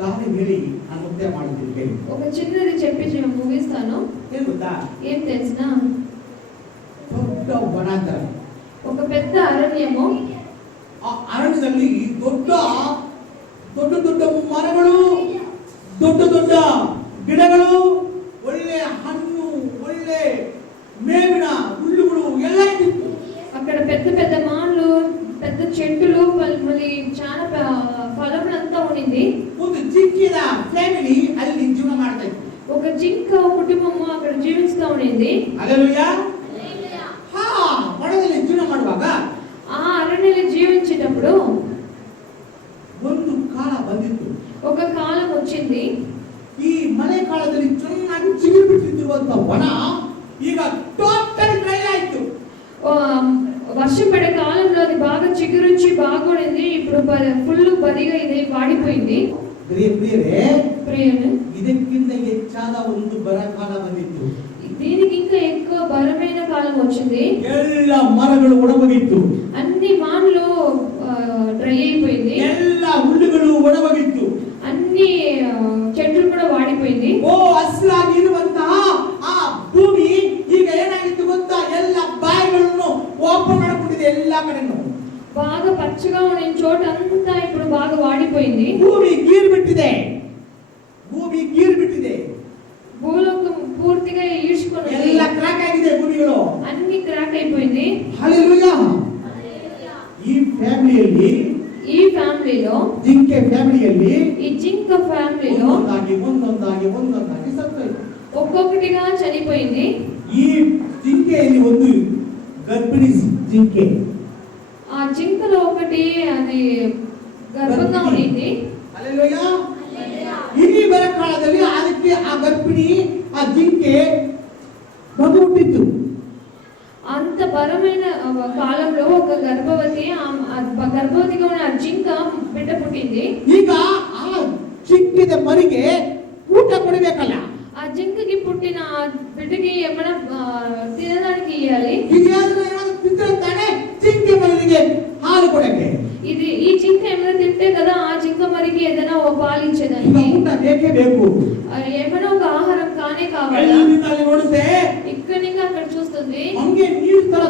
ಗಾದೆ ಹೇಳಿ ನಾನು ಮುಕ್ತಾಯ ಮಾಡಿದ್ದೀನಿ. ఒక చిన్నది చెప్పి ముగిస్తాను. ಏನು ಗೊತ್ತಾ? ఏం తెలిసినా, ದೊಡ್ಡ ವನಾಂತರ, ఒక పెద్ద అరణ్యము, ಆ ಅರಣ್ಯದಲ್ಲಿ ದೊಡ್ಡ ದೊಡ್ಡ ದೊಡ್ಡ ಮರಗಳು, ದೊಡ್ಡ ದೊಡ್ಡ ಗಿಡಗಳು, ಒಳ್ಳೆ ಹಣ್ಣು, ಒಳ್ಳೆ ಮೇವಿನ ಹುಲ್ಲುಗಳು ಎಲ್ಲ ಇದ್ದಿತ್ತು. అక్కడ పెద్ద పెద్ద మాన్లు, పెద్ద చెట్టులు, మళ్ళీ చాలా ఫలములంతా ఉండింది. ಒಂದು ಜಿಂಕಿನ ಫ್ಯಾಮಿಲಿ ಅಲ್ಲಿ ಜೀವನ ಮಾಡ್ತಾ ಇತ್ತು. ఒక జింక కుటుంబము అక్కడ జీవిస్తూ ఉండింది. ಹಲ್ಲೆಲೂಯಾ. ಹಾ, ವನದಲ್ಲಿ ಜೀವನ ಮಾಡುವಾಗ ఆ అరణ్యంలో జీవించేటప్పుడు ಒಂದು ಕಾಲ ಬಂದಿತ್ತು. ఒక కాలం వచ్చింది. ಈ ಮಳೆ ಕಾಲದಲ್ಲಿ ಚೆನ್ನಾಗಿ ಚಿಗುರು ಬಿಟ್ಟಿರುವಂತ ವನ ಈಗ ಟೋಟಲ್ ಡ್ರೈ ಆಯ್ತು. వర్షం పడే కాలంలో అది బాగా చిగురుచ్చి బాగుండింది. ఇప్పుడు ఫుల్ బరిగా ఇది వాడిపోయింది. ಪ್ರಿಯರೇ, ಇದಕ್ಕಿಂತ ಹೆಚ್ಚಾದ ಒಂದು ಬರಕಾಲ ಬಂದಿತ್ತು. దీనికి ఇంకా ఎక్కువ బలమైన కాలం వచ్చింది. ಎಲ್ಲ ಮರಗಳು ಒಣಗೋಗಿತ್ತು, అన్ని మాన్లు డ్రై అయిపోయింది, ಎಲ್ಲ ಹುಲ್ಲುಗಳು వాడిపోయింది. ಭೂಮಿ ಗೀರು ಬಿಟ್ಟಿದೆ, ಭೂಮಿ ಗೀರು ಬಿಟ್ಟಿದೆ, భూలోకం పూర్తిగా ఈడ్చుకొని ಎಲ್ಲ ಕ್ರಾಕ್ ಆಗಿದೆ, ಭೂಮಿಗಳು అన్ని క్రాక్ అయిపోయింది. ಹಲ್ಲೆಲೂಯಾ. ಈ ಫ್ಯಾಮಿಲಿಯಲ್ಲಿ, ఈ ఫ్యామిలీలో, ಜಿಂಕೆ ಫ್ಯಾಮಿಲಿಯಲ್ಲಿ ఈ జింక ఫ్యామిలీలో ಒಂದೊಂದಾಗಿ ಸತ್ತೋಯ್ತು. ఒక్కొక్కటిగా చనిపోయింది. ಈ ಜಿಂಕೆಯಲ್ಲಿ ಒಂದು ಗರ್ಭಿಣಿ ಜಿಂಕೆ, ఆ జింకలో ఒకటి అది గర్భంగా ఉండింది. ಹಲ್ಲೆಲೂಯಾ. ಈ ಬರಕಾಲದಲ್ಲಿ ಅದಕ್ಕೆ ಆ ಗರ್ಭಿಣಿ ಆ ಜಿಂಕೆ ಮಗು ಹುಟ್ಟಿತ್ತು. అంత బలమైన కాలంలో ఒక గర్భవతిగా ఉన్న ఆ జింక బిడ్డ పుట్టింది. ಈಗ ಆ ಜಿಂಕೆದ ಮರಿಗೆ ಊಟ ಕೊಡಬೇಕಲ್ಲ, ఆ జింకకి పుట్టిన ఆ బిడ్డకి ఏమైనా తినడానికి ఇవ్వాలి. ತಿಂದ್ರೆ ತಾನೇ ಜಿಂಕೆ ಮರಿಗೆ ಹಾಲು ಕೊಡಕ್ಕೆ. ఇది ఈ జింక ఏమైనా తింటే కదా ఆ జింక మరికి ఏదైనా ఒక పాలు ఇచ్చేదానికి. ಊಟ ಬೇಕೇ ಬೇಕು, ఏమైనా ఒక ఆహారం కానే కావాలి. ನೋಡುತ್ತೆ ఇక్కడ నుంచి అక్కడ చూస్తుంది, ಹಂಗೆ ನೀರು ತರ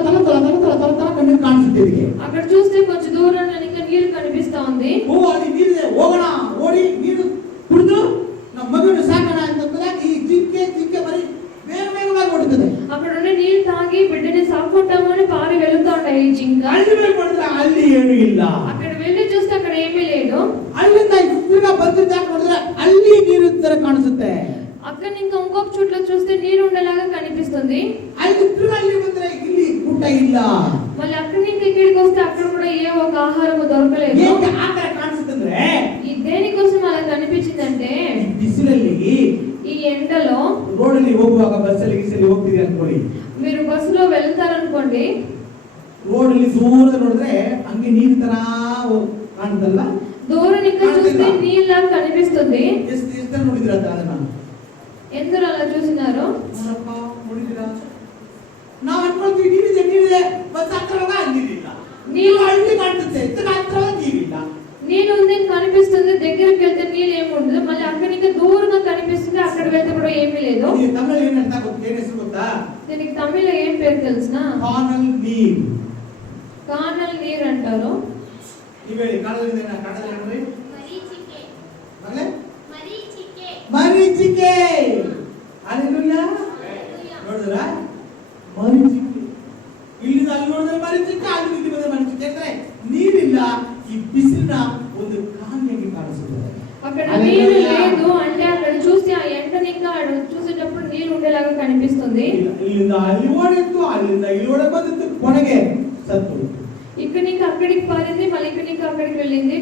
ಕಣ್ಣಿಗೆ ಕಾಣಿಸುತ್ತೆ. ಇದಕ್ಕೆ అక్కడ చూస్తే కొంచెం దూరం ఇంకా నీళ్ళు కనిపిస్తా ఉంది. ಓ ಅಲ್ಲಿ ನೀರಿದೆ, ಹೋಗೋಣ, ಓಡಿ ನೀರು ಕುಡಿದು ನಮ್ಮ ಮಗುವನ್ನು ಸಾಕೋಣ ಅಂತ ಈ ಜಿಂಕೆ ಮರಿ ವೇಗವಾಗಿ ಓಡುತ್ತದೆ. అక్కడ ఉండే నీళ్ళు తాగి బిడ్డని సాకుంటాము అని పారి వెళ్తా ఉంటాయి ఈ జింక. ಅಲ್ಲಿ ಏನು ಇಲ್ಲ. అక్కడ వెళ్ళి చూస్తే అక్కడ ఏమీ లేదు. ಅಲ್ಲಿಂದ ತಿರ್ಗಾ ಬಂದಿದ್ದಾಗ ನೋಡಿದ್ರೆ ಅಲ್ಲಿ ನೀರು ತರ ಕಾಣಿಸುತ್ತೆ. అక్కడ ఇంకా ఇంకొక చోట్ల చూస్తే నీరు ఉండేలాగా కనిపిస్తుంది. ಅಲ್ಲಿ ತಿರ್ಗಾ ಇಲ್ಲಿ ಬಂದ್ರೆ ಇಲ್ಲಿ ಊಟ ಇಲ್ಲ. మళ్ళీ అక్కడి నుంచి ఇక్కడికి వస్తే అక్కడ కూడా ఏ ఒక ఆహారం దొరకలేదు. ఏంటి ఆ ತರ ಕಾಣಿಸುತ್ತಂದ್ರೆ ఈ దేనికోసం అలా కనిపించిందంటే ಬಿಸಿಲಲ್ಲಿ ఈ ఎండలో ರೋಡಲ್ಲಿ ಹೋಗುವಾಗ ಬಸ್ಸಲ್ಲಿ ಹೋಗ್ತಿದೆ ಅನ್ಕೊಳ್ಳಿ, మీరు బస్సులో వెళ్తారనుకోండి, ರೋಡಲ್ಲಿ ದೂರದ ನೋಡಿದ್ರೆ ಹಂಗೆ ನೀರು ತರ ಕಾಣುತ್ತಲ್ಲ, దూరం ఇంకా చూస్తే నీళ్ళ కనిపిస్తుంది. ಎಷ್ಟು ನೋಡಿದ್ರ ಅದನ್ನ? ఎందుకు అలా చూసినారు? ನೋಡಿದಿರಾ? ನಾವು ಅನ್ಕೊಳ್ತೀವಿ ನೀರಿದೆ ಬಸ್ ಹತ್ರವಾಗ ನೀರಿಲ್ಲ, నీళ్ళు ಹಳ್ಳಿ ಕಾಣ್ತದೆ, ಹತ್ರವಾಗ ನೀರಿಲ್ಲ. నీళ్ళు ఉంది కనిపిస్తుంది, దగ్గరికి వెళ్తే నీళ్ళు ఏమి ఉండదు. మళ్ళీ అక్కడి నుంచి దూరంగా కనిపిస్తుంది, అక్కడ వెళ్తే కూడా ఏమీ లేదు. ತಮಿಳ್ ಏನಂತ ಏನ್ ಹೆಸರು ಗೊತ್ತಾ? దీనికి తమిళ ఏం పేరు తెలుసునా? ಕಾನಲ್ ನೀರ್. కానల్ నీరు అంటారు. ನೀವು ಹೇಳಿ ಕಾನಲ್ ನೀರು ಏನ್ರಿ? ಮರೀಚಿಕೆ. ಮಗನೇ ಮರೀಚಿಕೆ. ಮರೀಚಿಕೆ. ಹಲ್ಲೆಲೂಯಾ. ನೋಡಿದ್ರಾ? ಮರೀಚಿಕೆ. ಇಲ್ಲಿಂದ ಅಲ್ಲಿ ನೋಡಿದ್ರೆ ಮರೀಚಿಕೆ, ಅಲ್ಲಿ ಇಲ್ಲಿ ಬಂದ್ರೆ ಮರೀಚಿಕೆ. ಅಂದ್ರೆ ನೀರಿಲ್ಲ, ಈ ಬಿಸಿಲಿನ ಒಂದು ಕಾಂತಿಯಾಗಿ ಕಾಣಿಸುತ್ತದೆ. అక్కడ నీళ్ళు లేదు అంటే అక్కడ చూస్తే ఆ ఎండని ఇంకా చూసేటప్పుడు నీళ్ళు ఉండేలాగా కనిపిస్తుంది. ಇಲ್ಲಿಂದ ಅಲ್ಲಿ ಓಡಿತ್ತು, ಅಲ್ಲಿಂದ ಇಲ್ಲಿ ಓಡ ಬಂದಿತ್ತು, ಕೊನೆಗೆ ಸತ್ತು. ఇక్కడ నుంచి అక్కడికి పారింది, మళ్ళీ ఇక్కడ నుంచి అక్కడికి వెళ్ళింది,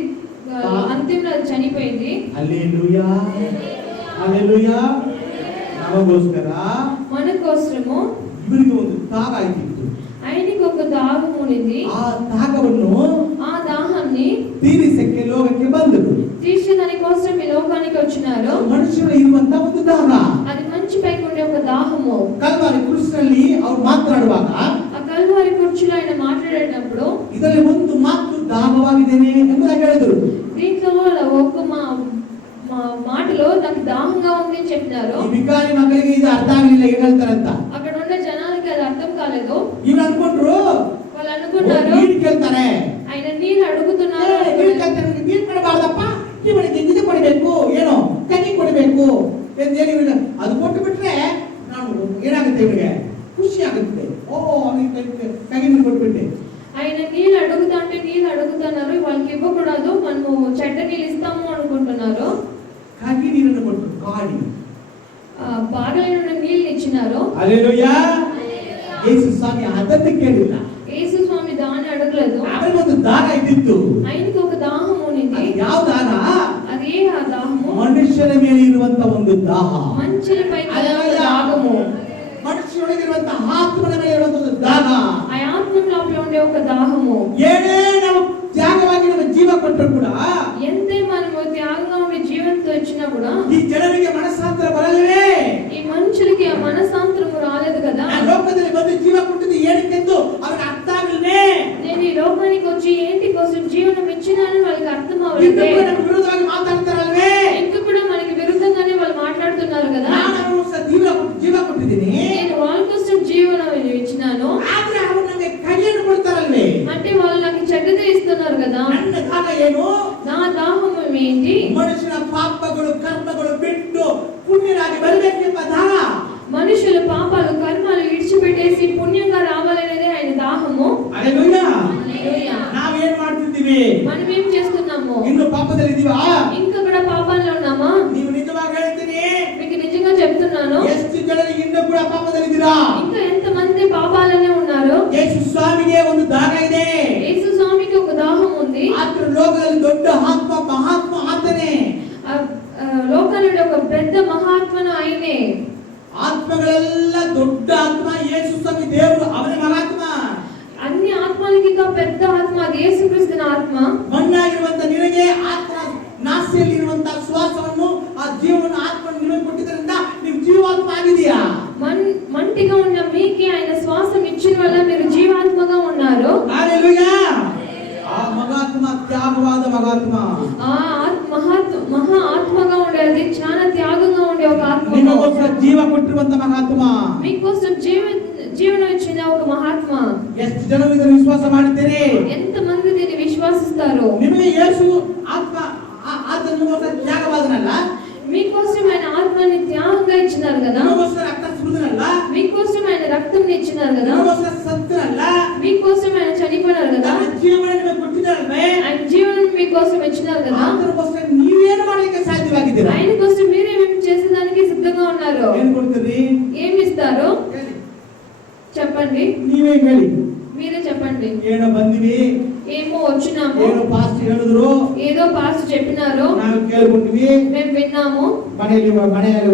అంతిమంలో అది చనిపోయింది. హల్లెలూయా. హల్లెలూయా. ನಮಗೋಸ್ಕರ మన కోసము ಇವರಿಗೆ ಒಂದು ದಾಹ ಆಯ್ತಿತ್ತು. ఆయనకి ఒక దాహం ఉండింది. ಆ ದಾಹವನ್ನು ఆ దాహాన్ని ತೀರಿಸಕ್ಕೆ ಲೋಕಕ್ಕೆ ಬಂದರು. తీర్చడానికి కోసం ఈ లోకానికి వచ్చినారు. ಮನುಷ್ಯನ ಇರುವಂತ ಒಂದು ದಾಹ, అది మంచి పైకి ఉండే ఒక దాహము. ಕಲ್ವಾರಿ ಕ್ರೂಸಿನಲ್ಲಿ ಅವರು ಮಾತನಾಡುವಾಗ ఆ కల్వారి కుర్చీలో ఆయన మాట్లాడేటప్పుడు ಇದರಲ್ಲಿ ಒಂದು ಮಾತು ದಾಹವಾಗಿದ್ದೇನೆ ಎಂಬುದಾಗಿ ಹೇಳಿದರು. దీంట్లో ఒక మాటలో నాకు దాహంగా ఉంది అని చెప్పినారు. ಈ ವಿಕಾರಿ ಮಕ್ಕಳಿಗೆ ಇದು ಅರ್ಥ ಆಗಲಿಲ್ಲ, ಏನ್ ಹೇಳ್ತಾರಂತ. అక్కడ ఉండే జనాలకి అది అర్థం కాలేదు. ಇವ್ರು ಅನ್ಕೊಂಡ್ರು వాళ్ళు అనుకున్నారు ನೀರು ಕೇಳ್ತಾರೆ, ఆయన నీళ్ళు అడుగుతున్నారు. ನೀರು ಕೊಡಬಾರ್ದಪ್ಪ, ಇವಳಿಗೆ ಇದು ಕೊಡಬೇಕು, ಏನೋ ಕನಿ ಕೊಡಬೇಕು ಎಂದು ಹೇಳಿ ಅದು ಕೊಟ್ಟು ಬಿಟ್ರೆ ನಾನು ಏನಾಗುತ್ತೆ, ಇವಳಿಗೆ ಖುಷಿ ಆಗುತ್ತೆ. ಓ ಕೈ ಕೊಟ್ಬಿಟ್ಟೆ. ఆయన నీళ్ళు అడుగుతా అంటే నీళ్ళు అడుగుతున్నారు, వాళ్ళకి ఇవ్వకూడదు, మనము చెడ్డ నీళ్ళు ఇస్తాము అనుకుంటున్నారు. ಕಗಿ ನೀರನ್ನು ಕೊಟ್ಟು ಕಾಡಿ బాగలేని నీళ్ళు ఇచ్చినారు. ಹಲ್ಲೆಲೂಯಾ. ಯೇಸು ಸ್ವಾಮಿ ಅದನ್ನು ಕೇಳಿಲ್ಲ, యేసు స్వామి దాన్ని అడగలేదు. ಅವನಿಗೆ ಒಂದು ದಾಹ ಇದ್ದಿತ್ತು. ఆయనకి ఒక దాహం ఉంది. ಯಾವ ದಾಹ? అదే ఆ దాహము ಮನುಷ್ಯನ ಮೇಲೆ ಇರುವಂತ ಒಂದು ದಾಹ, మనుషులపై దాహము, ಮನುಷ್ಯನೊಳಗಿರುವಂತ ಆತ್ಮನ ಮೇಲೆ ಇರುವಂತ ಒಂದು ದಾಹ, ఆ ఆత్మ లోపల ఉండే ఒక దాహము. ಏನೇ ನಾವು ತ್ಯಾಗವಾಗಿ ನಮ್ಮ ಜೀವ ಕೊಟ್ಟರು ಕೂಡ, ఎంతే మనము త్యాగంగా ఉండే జీవంతో వచ్చినా కూడా ಈ ಜನರಿಗೆ ಮನಸ್ಸಾಂತರ ಬರಲಿವೆ. ఈ మనుషులకి ఆ మనసాంతరము రాలేదు కదా. ಆ ಲೋಕದಲ್ಲಿ ಬಂದು ಜೀವ ಕೊಟ್ಟಿದ್ದು ಏನಕ್ಕೆಂದು ಅವ್ರಿಗೆ ಅರ್ಥ ಆಗಲಿವೆ. నేను ఈ లోకానికి వచ్చి ఏంటి కోసం జీవనం ఇచ్చినానని వాళ్ళకి అర్థం అవ్వలేదే. ನಮ್ಮ ವಿರುದ್ಧವಾಗಿ ಮಾತಾಡ್ತಾರಲ್ವೇ, ఇంకా కూడా మనకి విరుద్ధంగానే వాళ్ళు మాట్లాడుతున్నారు కదా. ನಾನು ಜೀವ ಕೊಟ್ಟಿದ್ದೀನಿ, నేను వాళ్ళ కోసం జీవనం ఇచ్చినాను, ಆದ್ರೆ ಅವರು ನನಗೆ ಕೈಯನ್ನು ಕೊಡ್ತಾರಲ್ವೇ. అంటే వాళ్ళు నాకు చెడ్డదే ఇస్తున్నారు కదా. ನನ್ನ ದಾಹ ಏನು? నా దాహం అర్థం ఏంటి? ಮನುಷ್ಯನ ಪಾಪಗಳು ಕರ್ಮಗಳು ಬಿಟ್ಟು ಪುಣ್ಯರಾಗಿ ಬರಬೇಕೆಂಬ ದಾಹ. మనుషుల పాపాలు కర్మలు విడిచిపెట్టేసి పుణ్యంగా రావాలనేదే ఆయన దాహము. ಹಲ್ಲೆಲೂಯಾ. హల్లెలూయా. ನಾವೇನ್ ಮಾಡ್ತಿದ್ದೀವಿ? మనం ఏం చేస్తున్నాము? ಇನ್ನು ಪಾಪದಲ್ಲಿದ್ದೀವಾ? ఇంకా కూడా పాపాల్లో ఉన్నామా? ನೀವು ನಿಜವಾಗಿ ಹೇಳ್ತೀನಿ, మీకు నిజంగా చెప్తున్నాను, ಎಷ್ಟು ಜನರಿಗೆ ಇನ್ನೂ ಕೂಡ ಪಾಪದಲ್ಲಿದ್ದೀರಾ? ఇంకా ఎంత మంది పాపాలనే ఉన్నారు? ಯೇಸು ಸ್ವಾಮಿಗೆ ಒಂದು ದಾಹ ಇದೆ. యేసు స్వామికి ఒక దాహం ఉంది. ಆತನ ಲೋಕದಲ್ಲಿ ದೊಡ್ಡ ಆತ್ಮ ಮಹಾತ್ಮ ಆತನೇ. లోకంలో ఒక పెద్ద మహాత్మను ఆయనే. ಆತ್ಮಗಳೆಲ್ಲ ದೊಡ್ಡ ಆತ್ಮ ಯೇಸು ಸ್ವಾಮಿ ದೇವರು, ಅವನೇ ಮಹಾತ್ಮ. అన్ని ఆత్మలకి ఇంకా పెద్ద ఆత్మ అది యేసుక్రీస్తుನ ఆత్మ. ಮಣ್ಣಾಗಿರುವಂತ ನಿನಗೆ ಆತ್ಮ ನಾಸಿಯಲ್ಲಿರುವಂತ ಶ್ವಾಸವನ್ನು ಆ ಜೀವನ ಆತ್ಮವನ್ನು ನಿಮಗೆ ಕೊಟ್ಟಿದ್ದರಿಂದ ನೀವು ಜೀವಾತ್ಮ ಆಗಿದೆಯಾ? మంటిగా ఉన్న మీకే ఆయన శ్వాసం ఇచ్చిన వల్ల మీరు జీవాత్మగా ఉన్నారు. హల్లెలూయా. ఆ మహాత్మ త్యాగవాద మహాత్మ, మహా ఆత్మగా ఉండేది, చాలా త్యాగంగా ఉండే ఒక ఆత్మ. నిమಗೋಸ್ಕರ ಜೀವ ಕೊಟ್ಟಿರುವಂತ ಮಹಾತ್ಮ, మీకోసం జీవనం ఇచ్చిన ఒక మహాత్మ. ಎಷ್ಟು ಜನರು ಇದನ್ನು ವಿಶ್ವಾಸ ಮಾಡುತ್ತಾರೆ? ఎంత మంది దీన్ని విశ్వాసిస్తారు? ನಿಮಗೆ ಯೇಸು ಆತ್ಮ ಆತನ ನಿಮಗೋಸ್ಕರ ತ್ಯಾಗವಾದನಲ್ಲ, మీకోసం ఆయన ఆత్మని త్యాగంగా ఇచ్చినారు కదా, ನಿಮಗೋಸ್ಕರ ರಕ್ತ ಸುರಿದನಲ್ಲ, మీకోసం ఆయన రక్తం ఇచ్చినారు కదా, ನಿಮಗೋಸ್ಕರ ಸತ್ತನಲ್ಲ, మీకోసం ఆయన చనిపోయినారు కదా, ತನ್ನ ಜೀವನ ನಿಮಗೆ ಕೊಟ್ಟಿದ್ದಾರಲ್ವೇ, ఆయన జీవనం మీకోసం ఇచ్చినారు కదా, ಆತನಿಗೋಸ್ಕರ ನೀವೇನು ಮಾಡಲಿಕ್ಕೆ ಸಾಧ್ಯವಾಗಿದ್ದೀರಾ? ఆయన కోసం మీరేమేమి చేసేదానికి సిద్ధంగా ఉన్నారు? ಏನು ಕೊಡ್ತೀರಿ? ఏమి ఇస్తారు? ಹೇಳಿ. చెప్పండి, ನೀವೇ ಹೇಳಿ. మీరే చెప్పండి. ಏನೋ ಬಂದಿವಿ, ఏమో వచ్చినాము, ಏನೋ ಪಾಸ್ಟ್ ಹೇಳಿದ್ರು, ఏదో పాస్ట్ చెప్పినారు, ನಾವು ಕೇಳ್ಕೊಂಡ್ವಿ, మేము విన్నాము. ಮನೆಯಲ್ಲಿ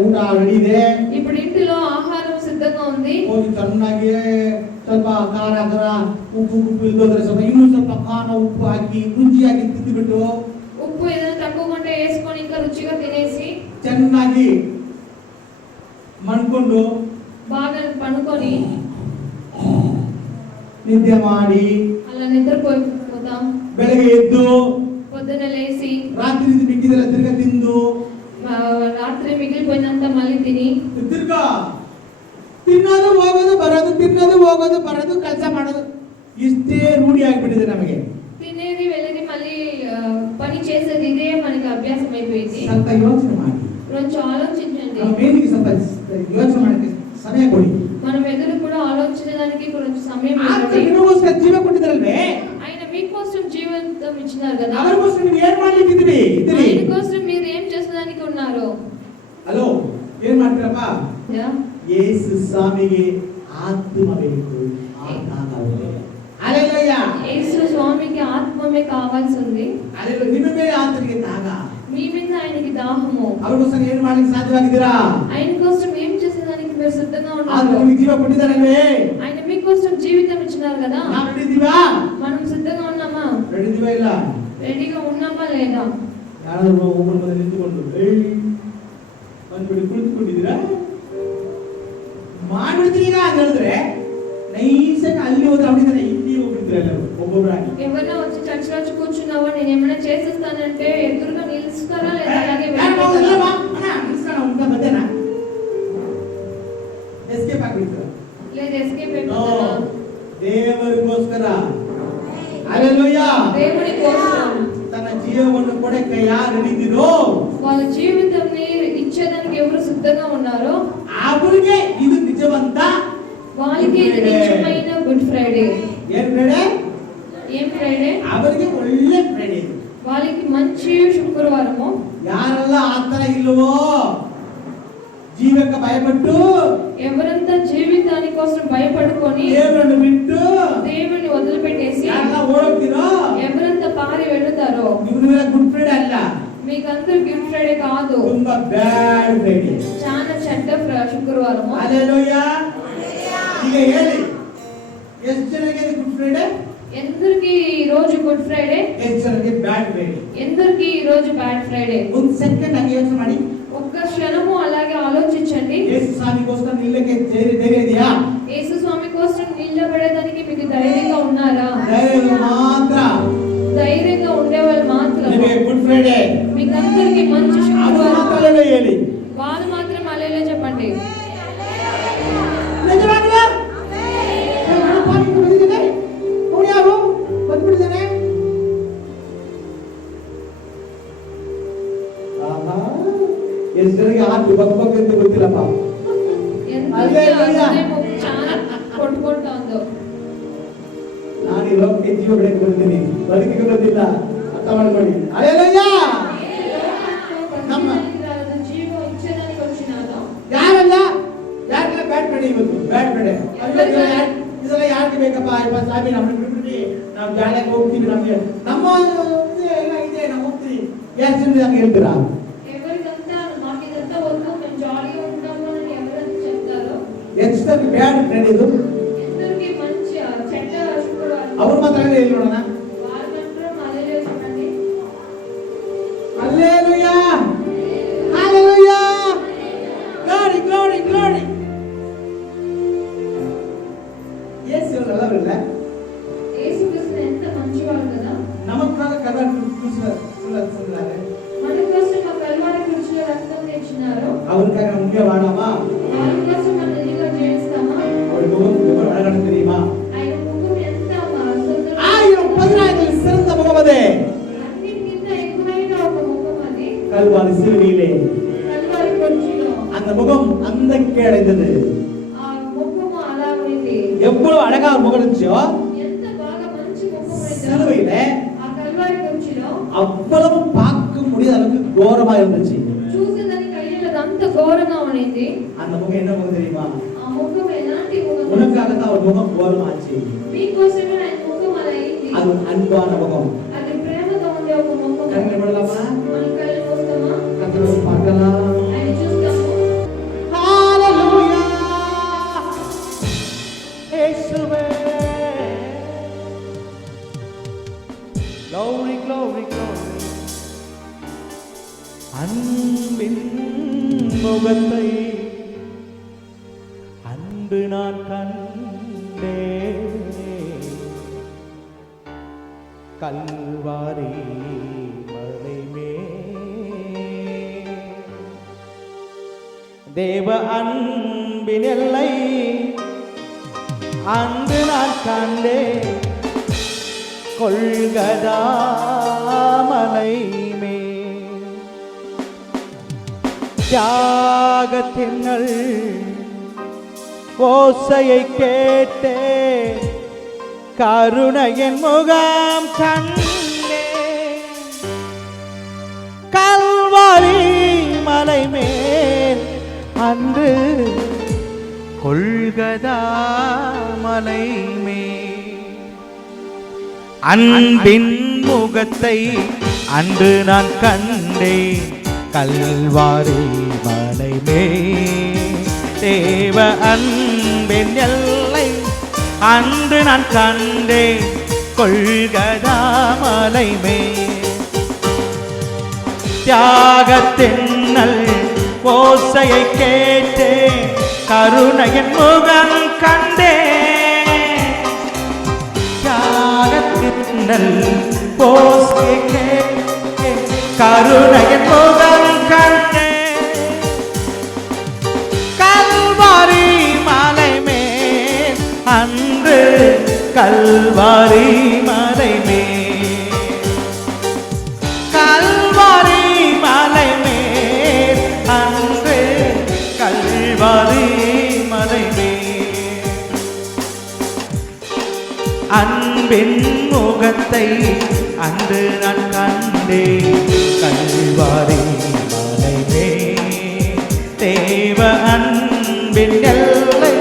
ಊಟ ರೆಡಿ ಇದೆ, ఇప్పుడు ఇంటిలో ఆహారం సిద్ధంగా ఉంది. ಹೋಗಿ ಚೆನ್ನಾಗಿ ಸ್ವಲ್ಪ ಖಾರ ಉಪ್ಪು ಇಲ್ಲದೋದ್ರೆ ಸ್ವಲ್ಪ ಇನ್ನೂ ಸ್ವಲ್ಪ ಖಾರ ಉಪ್ಪು ಹಾಕಿ ರುಚಿಯಾಗಿ ತಿಂದುಬಿಟ್ಟು, ఉప్పు ఏదైనా తక్కువ ఉంటే వేసుకొని ఇంకా రుచిగా తినేసి ಚೆನ್ನಾಗಿ ಮಣ್ಕೊಂಡು బాగా పనుకొని ನಿದ್ದೆ ಮಾಡಿ అలా నిద్రపోతాం. ಬೆಳಗ್ಗೆ ಎದ್ದು పొద్దున లేసి ರಾತ್ರಿ ಮಿಕ್ಕಿದೆಲ್ಲ ತಿರ್ಗಾ ತಿಂದು రాత్రి మిగిలిపోయినంత మళ్ళీ తిని ತಿರ್ಗಾ ತಿನ್ನೋದು ಹೋಗೋದು ಬರೋದು, ತಿನ್ನೋದು ಹೋಗೋದು ಬರೋದು, ಕೆಲಸ ಮಾಡೋದು, ಇಷ್ಟೇ ರೂಢಿ ಆಗ್ಬಿಟ್ಟಿದೆ ನಮಗೆ. తినేది వెళ్ళేది మళ్ళీ పని చేసేది, ఇదే మనకి అభ్యాసం అయిపోయింది. ಸ್ವಲ್ಪ ಯೋಚನೆ ಮಾಡಿ, కొంచెం ఆలోచించండి. ನಮ್ಮ ಮೇಲಿಗೆ ಸ್ವಲ್ಪ ಯೋಚನೆ ಮಾಡಕ್ಕೆ ಸಮಯ ಕೊಡಿ. మనం ఎదురు కూడా ఆలోచించడానికి కొంచెం సమయం ಆತ ఇవ్వండి. ನಿಮಗೋಸ್ಕರ ಜೀವ ಕೊಟ್ಟಿದ್ದಾರಲ್ವೇ, ఆయన మీకోసం జీవితం ఇచ్చినారు కదా, ಅವರಿಗೋಸ್ಕರ ನೀವು ಏನ್ ಮಾಡ್ಲಿಕ್ಕೆ ಇದ್ದೀರಿ? ఆయన కోసం మీరు ఏం చేసేదానికి ఉన్నారు? ಹಲೋ, ಏನ್ ಮಾಡ್ತೀರಪ್ಪ? యా? ಯೇಸು ಸ್ವಾಮಿಗೆ ಆತ್ಮ ಬೇಕು, ಹಲ್ಲೆಲೂಯಾ. యేసు స్వామికి ఆత్మమే కావాల్సి ఉంది. ಹಲ್ಲೆಲೂಯಾ. ನಿಮ್ಮ ಮೇಲೆ ಆತನಿಗೆ ದಾಹ, మీ మీద ఆయనకి దాహము. ಅವರಿಗೋಸ್ಕರ ಏನ್ ಮಾಡ್ಲಿಕ್ಕೆ ಸಾಧ್ಯವಾಗಿದ್ದೀರಾ? ఆయన కోసం ఏం చేసేదానికి మీరు సిద్ధంగా ಆತ ఉన్నారు? ನಿಮಗೆ ಜೀವ ಕೊಟ್ಟಿದ್ದಾರಲ್ವೇ, ఆయన మీకోసం జీవితం ఇచ్చినారు కదా, ನಾವು ರೆಡಿದ್ದೀವಾ? మనం సిద్ధంగా ఉన్నామా? ರೆಡಿದ್ದೀವಾ ಇಲ್ಲ? రెడీగా ఉన్నామా లేదా? ಯಾರಾದ್ರೂ ಒಬ್ಬರ ಮುಂದೆ ನಿಂತುಕೊಂಡು ಬಂದ್ಬಿಡಿ ಕುಳಿತುಕೊಂಡಿದ್ದೀರಾ? ಮಾಡ್ಬಿಡ್ತೀರಿ ಈಗ ಅಂತ ಹೇಳಿದ್ರೆ ನೈಸಾಗಿ ಅಲ್ಲಿ ಹೋದ್ರೆ ಅವನಿದ್ದಾನೆ, ಇಲ್ಲಿ ಹೋಗ್ಬಿಡ್ತೀರ ಎಲ್ಲರೂ ಒಬ್ಬೊಬ್ಬರಾಗಿ. ఎవరైనా వచ్చి చర్చిలో వచ్చి కూర్చున్నావా, నేను ఏమైనా చేసేస్తానంటే ఎదురుగా నిలుస్తారా లేదా అలాగే వెళ్ళిపోతారా? ಎಸ್ಕೇಪ್ ಆಗ್ಬಿಡ್ತೀರ? లేదా ఎస్కేప్ అయిపోతారా? ದೇವರಿಗೋಸ್ಕರ, ಹಲ್ಲೆಲೂಯಾ, దేవుని కోసం ತನ್ನ ಜೀವವನ್ನು ಕೊಡಕ್ಕೆ ಯಾರು ಹಿಡಿದಿರೋ వాళ్ళ జీవితాన్ని ఇచ్చేదానికి ఎవరు సిద్ధంగా ఉన్నారో ಅವರಿಗೆ ಇದು ನಿಜವಂತ వాళ్ళకి ఇది నిజమైన గుడ్ ఫ్రైడే. ಏನ್ ಫ್ರೈಡೆ? ఏం ఫ్రైడే? ಅವರಿಗೆ ಒಳ್ಳೆ ಫ್ರೈಡೆ. వాళ్ళకి మంచి శుక్రవారము. ಯಾರೆಲ್ಲ ಆತರ ಇಲ್ವೋ, ಜೀವಕ್ಕೆ ಭಯಪಟ್ಟು ఎవరంతా జీవితాని కోసం భయపడుకొని ದೇವರನ್ನು ಬಿಟ್ಟು దేవుని వదిలిపెట్టేసి ಯಾರೆಲ್ಲ ಓಡೋಗ್ತೀರೋ ఎవరంతా పారి వెళ్తారో ನಿಮ್ಗೆ ಗುಡ್ ಫ್ರೈಡೆ ಅಲ್ಲ, మీకందరూ గుడ్ ఫ్రైడే కాదు, ತುಂಬಾ ಬ್ಯಾಡ್ ಫ್ರೈಡೆ. చాలా చెడ్డ శుక్రవారము. ಹಲ್ಲೆಲೂಯಾ. ಈಗ ಹೇಳಿ, ಎಷ್ಟು ಜನಕ್ಕೆ ಗುಡ್ ಫ್ರೈಡೆ? ఎందరికి ఈ రోజు గుడ్ ఫ్రైడే? ಎಷ್ಟು ಜನಕ್ಕೆ ಬ್ಯಾಡ್ ಫ್ರೈಡೆ? ఎందరికి ఈ రోజు బ్యాడ్ ఫ్రైడే? ಒಂದು ಸೆಕೆಂಡ್ ಹಾಗೆ ಯೋಚನೆ ಮಾಡಿ, ఒక్క క్షణము అలాగే ఆలోచించండి. ಯೇಸು ಸ್ವಾಮಿಗೋಸ್ಕರ ನಿಲ್ಲಕ್ಕೆ ಧೈರ್ಯ ಇದೆಯಾ? యేసు స్వామి కోసం నిలబడేదానికి మీకు ధైర్యంగా ఉన్నారా? ಧೈರ್ಯ ಮಾತ್ರ. ధైర్యంగా ఉండేవాళ్ళు మాత్రం ನಿಮಗೆ ಗುಡ್ ಫ್ರೈಡೆ మీకు అందరికి మంచి ಅದು శుక్రవారం. ಮಾತ್ರ ಹೇಳಿ. వాళ్ళు మాత్రం అలేలే చెప్పండి. ನಿಜವಾಗ್ಲೂ ಗಣಪ ನಿಂತು ಬಂದಿದ್ದಾನೆ, ಅವನು ಯಾರು ಬಂದ್ಬಿಟ್ಟಿದ್ದಾನೆ? ಎಷ್ಟು ಜನಕ್ಕೆ ಹಾಕಿ ಬಗ್ಬಗ್ ಅಂತ ಗೊತ್ತಿಲ್ಲಪ್ಪ. చాలా కొట్టుకుంటా ఉందో. ನಾನು ಈ ಲೋಕಕ್ಕೆ ಜೀವ ಬೆಳಕು ಬರ್ತೀನಿ, ಬದುಕಿಗೆ ಬಂದಿಲ್ಲ, ಅರ್ಥ ಮಾಡ್ಕೊಳ್ಳಿ. ಹಲ್ಲೆಲೂಯಾ. ನಮ್ಮ ಜೀವ ಇಚ್ಛೆದಾనికి వచ్చినాను. ಯಾರಲ್ಲ ಯಾರಿಗೆಲ್ಲ ಬ್ಯಾಟ್ ಮಾಡಿ ಇವತ್ತು ಬ್ಯಾಟ್ ಮಾಡಿ ಇದೆಲ್ಲ ಯಾರಿಗೆ ಬೇಕಪ್ಪ? ಸ್ವಾಮಿ ನಮ್ಮನ್ನ ಬಿಟ್ಬಿಡಿ, ನಾವು ಜಾಲಿಯಾಗಿ ಹೋಗ್ತೀವಿ, ನಮಗೆ ನಮ್ಮ ಎಲ್ಲ ಇದೆ, ನಾವು ಹೋಗ್ತೀವಿ. ಎಷ್ಟು ಜನ ಹಂಗೆ ಹೇಳ್ತೀರಾ? ఎవరికంతా మాకిదంతా వద్దు, మేము జాలీగా ఉంటాము అని ఎవరైతే చెప్తారో ಎಷ್ಟು ಬ್ಯಾಟ್ ನಡೆಯೋದು ఎందరికి మంచి చెడ్డ శుక్రవారం ಅವ್ರು ಮಾತ್ರ ಹೇಳಿ ನೋಡೋಣ. వాళ్ళు మాత్రం హల్లెలూయా చెప్పండి. హల్లెలూయా హల్లెలూయా గ్లోరీ గ్లోరీ గ్లోరీ. యేసు நல்லவர்ல, యేసుక్రీస్తు ఎంత మంచివాడు కదా. நமக்காக கதை சொல்றாரு. మన కోసం ఆ కల్వారి కుర్చీలో రక్తం తెచ్చినారు. அவருக்காக உண்மையா வாழாமா? వాళ్ళ కోసం మనం నిజంగా జీవిస్తామా? அவர் முகம் எவ்வளவு அழகானது தெரியுமா? ఆయన ముఖం ఎంత సుందరం. 1000 சிறந்த முகம் அது. అన్నిటికంత ఎక్కువైన ఒక ముఖం అది. கல்வாரி சிலுவையிலே కల్వారి కుర్చీలో அந்த முகம் அந்தக்கே அடைந்தது. ఆ ముఖం అలా ఉంది. எவ்வளவு அழகா ஒரு முகம் இருந்துச்சோ, ఎంత బాగా మంచి ముఖం ఉంది. சிலுவையிலே ఆ కల్వారి కుర్చీలో அவ்வளவு பார்க்க முடியாத அளவுக்கு கோரமா இருந்துச்சு. చూసేదానికి అయ్యేది అంత ఘోరంగా ఉండింది. அந்த முகம் என்ன முகம் தெரியுமா? ఆ ముఖం ఎలాంటి ముఖం? உனக்காக தான் ஒரு முகம் கோரமாச்சு. మీకోసమే ఆయన ముఖం అలా అయింది. அது ஒரு அன்பான முகம். అది ప్రేమతో ఉండే ఒక ముఖం. கண்ணை மூடலாமா? మన కళ్ళు మూస్తామా? கர்த்தரை பார்க்கலாம். ఆయన చూస్తాము. ஹalleluya இயேசுவே. glory glory glory. அன்பின் முகத்தை அன்று நான் கண்டேன், கல்வாரி மலை மேல். தேவ அன்பின் எல்லை அன்று நான் கண்டேன், கொள்கதா மலை மேல். தியாகத்தினள் ஓசையை கேட்டே, கருணையின் முகம் கண்டே, கல்வாரி மலை மேல் அன்று கொள்கதா மலை மேல். அன்பின் முகத்தை அன்று நான் கண்டேன், கல்வாரி மலை மேல். தேவ அன்பின் எல்லை அன்று நான் கண்டேன், கொள்கதா மலை மேல். தியாகத்தின் ஓசையை கேட்டேன், கருணையின் முகம் கண்டேன். தியாகத்தின் ஓசையை கேட்டேன், கருணையின் முகம் கண்டேன். கல்வாரி மலை மேல் அன்று, கல்வாரி மலை மேல், கல்வாரி மலை மேல் அன்று, கல்வாரி மலை மேல். அன்பின் முகத்தை அன்று நான் கண்டேன், கல்வாரி மலை மேல். தேவ அன்பின் எல்லை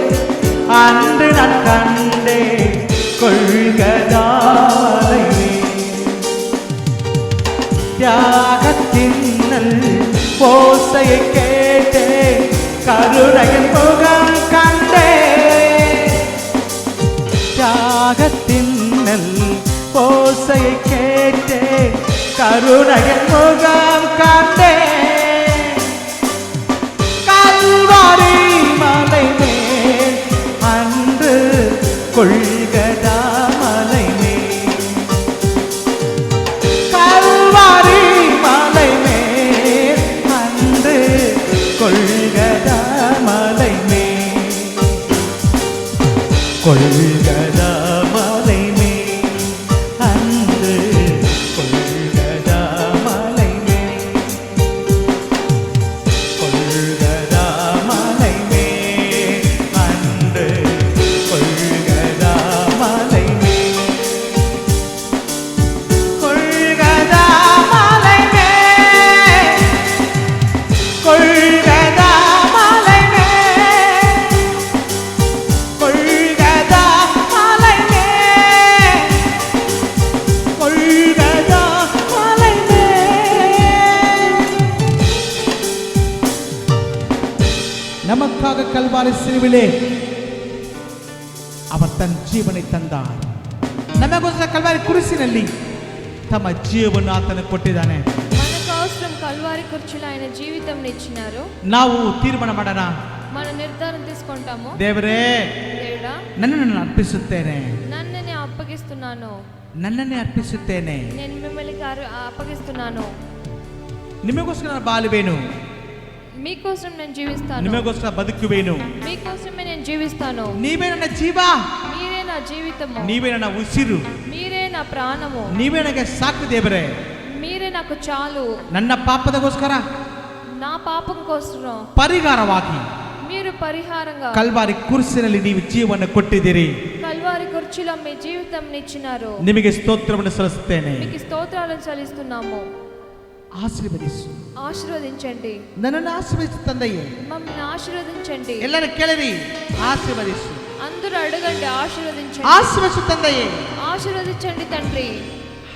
அன்று நான் கண்டேன், கொள்கதா மலை மேல். தியாகத்தின் ஓசையை கேட்டேன், கருணையின் முகம் கண்டேன். தியாகத்தின் ஓசையை கேட்டேன், கருணையின் முகம் கண்டேன். கல்வாரி மலை மேல் அன்று, கொள்கதா மலை மேல். கல்வாரி மலை மேல் அன்று, கொள்கதா மலை மேல். கொள்கதா மலை மேல் அன்று, கொள்கதா மலை மேல். நமக்காக கல்வாரி சிலுவிலே அவர் தன் ಜೀವனை ತಂದಾர். ನಮಗೋಸ್ಕರ ಕಲ್ವಾರಿ ಕುರಿಸಿನಲ್ಲಿ ತಮ್ಮ ಜೀವವನ್ನು ಆತನು ಕೊಟ್ಟಿದ್ದಾನೆ. మనకు అవసరం కల్వారి కుర్చీలో ఆయన జీవితం ఇచ్చినారు. ನಾವು ತೀರ್ಮಾನ ಮಾಡೋಣ. మన నిర్ధారణ తీసుకుంటాము. ದೇವರೇ, దేవుడా, ನನ್ನನ್ನು ಅರ್ಪಿಸುತ್ತೇನೆ, నన్ను అప్పగిస్తున్నాను, ನನ್ನನ್ನೇ ಅರ್ಪಿಸುತ್ತೇನೆ. నేను మిమ్మల్ని అప్పగిస్తున్నాను. ನಿಮಗೋಸ್ಕರ ನಾನು ಬಾಳುವೆನು, మీకోసం నేను జీవిస్తాను, ನಿಮಗೋಸ್ಕರ ಬದುಕುವೆನು. మీకోసమే నేను జీవిస్తాను. ನೀವೇ ನನ್ನ ಜೀವ, మీరే నా జీవితము, ನೀವೇ ನನ್ನ ಉಸಿರು, మీరే నా ప్రాణము, ನೀವೇ ನನಗೆ ಸಾಕು ದೇವರೇ. మీరే నాకు చాలు. ನನ್ನ ಪಾಪದಗೋಸ್ಕರ నా పాపం కోసం ಪರಿಹಾರವಾಗಿ మీరు పరిహారంగా ಕಲ್ವಾರಿ ಕುರಿಸಿನಲ್ಲಿ ನೀವು ಜೀವವನ್ನು ಕೊಟ್ಟಿದ್ದೀರಿ. కల్వారి కుర్చీలో మీ జీవితం ఇచ్చినారు. ನಿಮಗೆ ಸ್ತೋತ್ರವನ್ನು ಸಲ್ಲಿಸುತ್ತೇನೆ. మీకు స్తోత్రాలను చెల్లిస్తున్నాము. ಆಶೀರ್ವದಿಸು, ఆశీర్వదించండి, ನನ್ನನ್ನು ಆಶೀರ್ವದಿಸು ತಂದೆಯೇ. మమ్మల్ని ఆశీర్వదించండి. ಎಲ್ಲರೂ ಕೇಳಿರಿ, ಆಶೀರ್ವದಿಸು, అందరూ అడగండి, ఆశీర్వదించండి, ಆಶೀರ್ವದಿಸು ತಂದೆಯೇ. ఆశీర్వదించండి తండ్రి.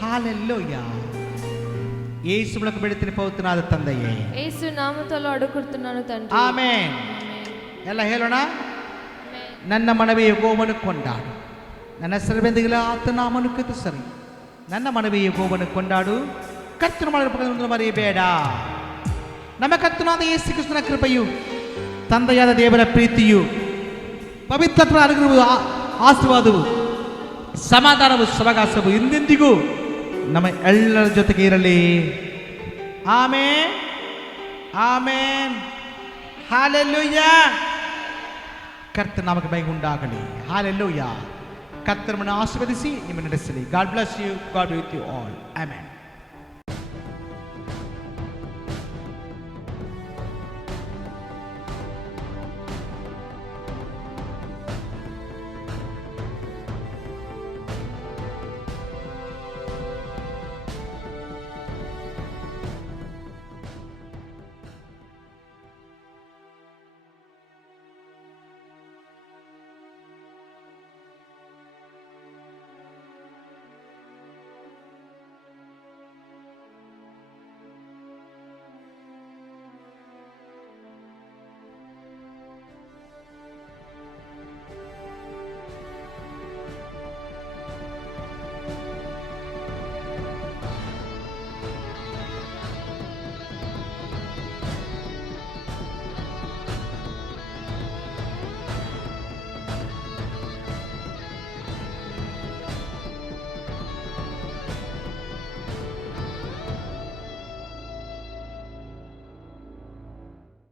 ಹಾಲೆಲ್ಲೂಯಾ. ಯೇಸು ಮೂಲಕ ಬೇಡುತ್ತೇನೆ ಪವಿತ್ರನಾದ ತಂದೆಯೇ. యేసు నామములో అడుగుతున్నాను తండ్రి. ಆಮೆನ್. ಎಲ್ಲ ಹೇಳೋಣ. ನನ್ನ ಮನವಿ ಯೆಹೋವನು ಕೊಂಡಾಡು, ನನ್ನ ಸರ್ವೆಂದಿಗಳ ಆತನ ನಾಮವನ್ನು ಕೀರ್ತಿಸರಿ. ನನ್ನ ಮನವಿ ಯೆಹೋವನು ಕೊಂಡಾಡು, ಕರ್ತನು ಮಾಡಿದ ಉಪಕಾರವನ್ನು ಮರೆಯಬೇಡ. ನಮ್ಮ ಕರ್ತನಾದ ಯೇಸು ಕ್ರಿಸ್ತನ ಕೃಪೆಯು, ತಂದೆಯಾದ ದೇವರ ಪ್ರೀತಿಯು, ಪವಿತ್ರಾತ್ಮನ ಅನುಗ್ರಹವು, ಆಶೀರ್ವಾದವು, ಸಮಾಧಾನವು, ಸವಗಾಸವು ಎಂದೆಂದಿಗೂ ನಮ್ಮ ಎಲ್ಲರ ಜೊತೆಗೆ ಇರಲಿ. Amen, amen, hallelujah. ಕರ್ತನ ನಾಮಕ್ಕೆ ಮಹಿಮೆ ಉಂಟಾಗಲಿ. ಹಾಲೆಲೂಯಾ. ಕರ್ತನನ್ನು ಆಶೀರ್ವದಿಸಿ ನಿಮ್ಮನ್ನು ನಡೆಸಲಿ. God bless you. God with you all. Amen.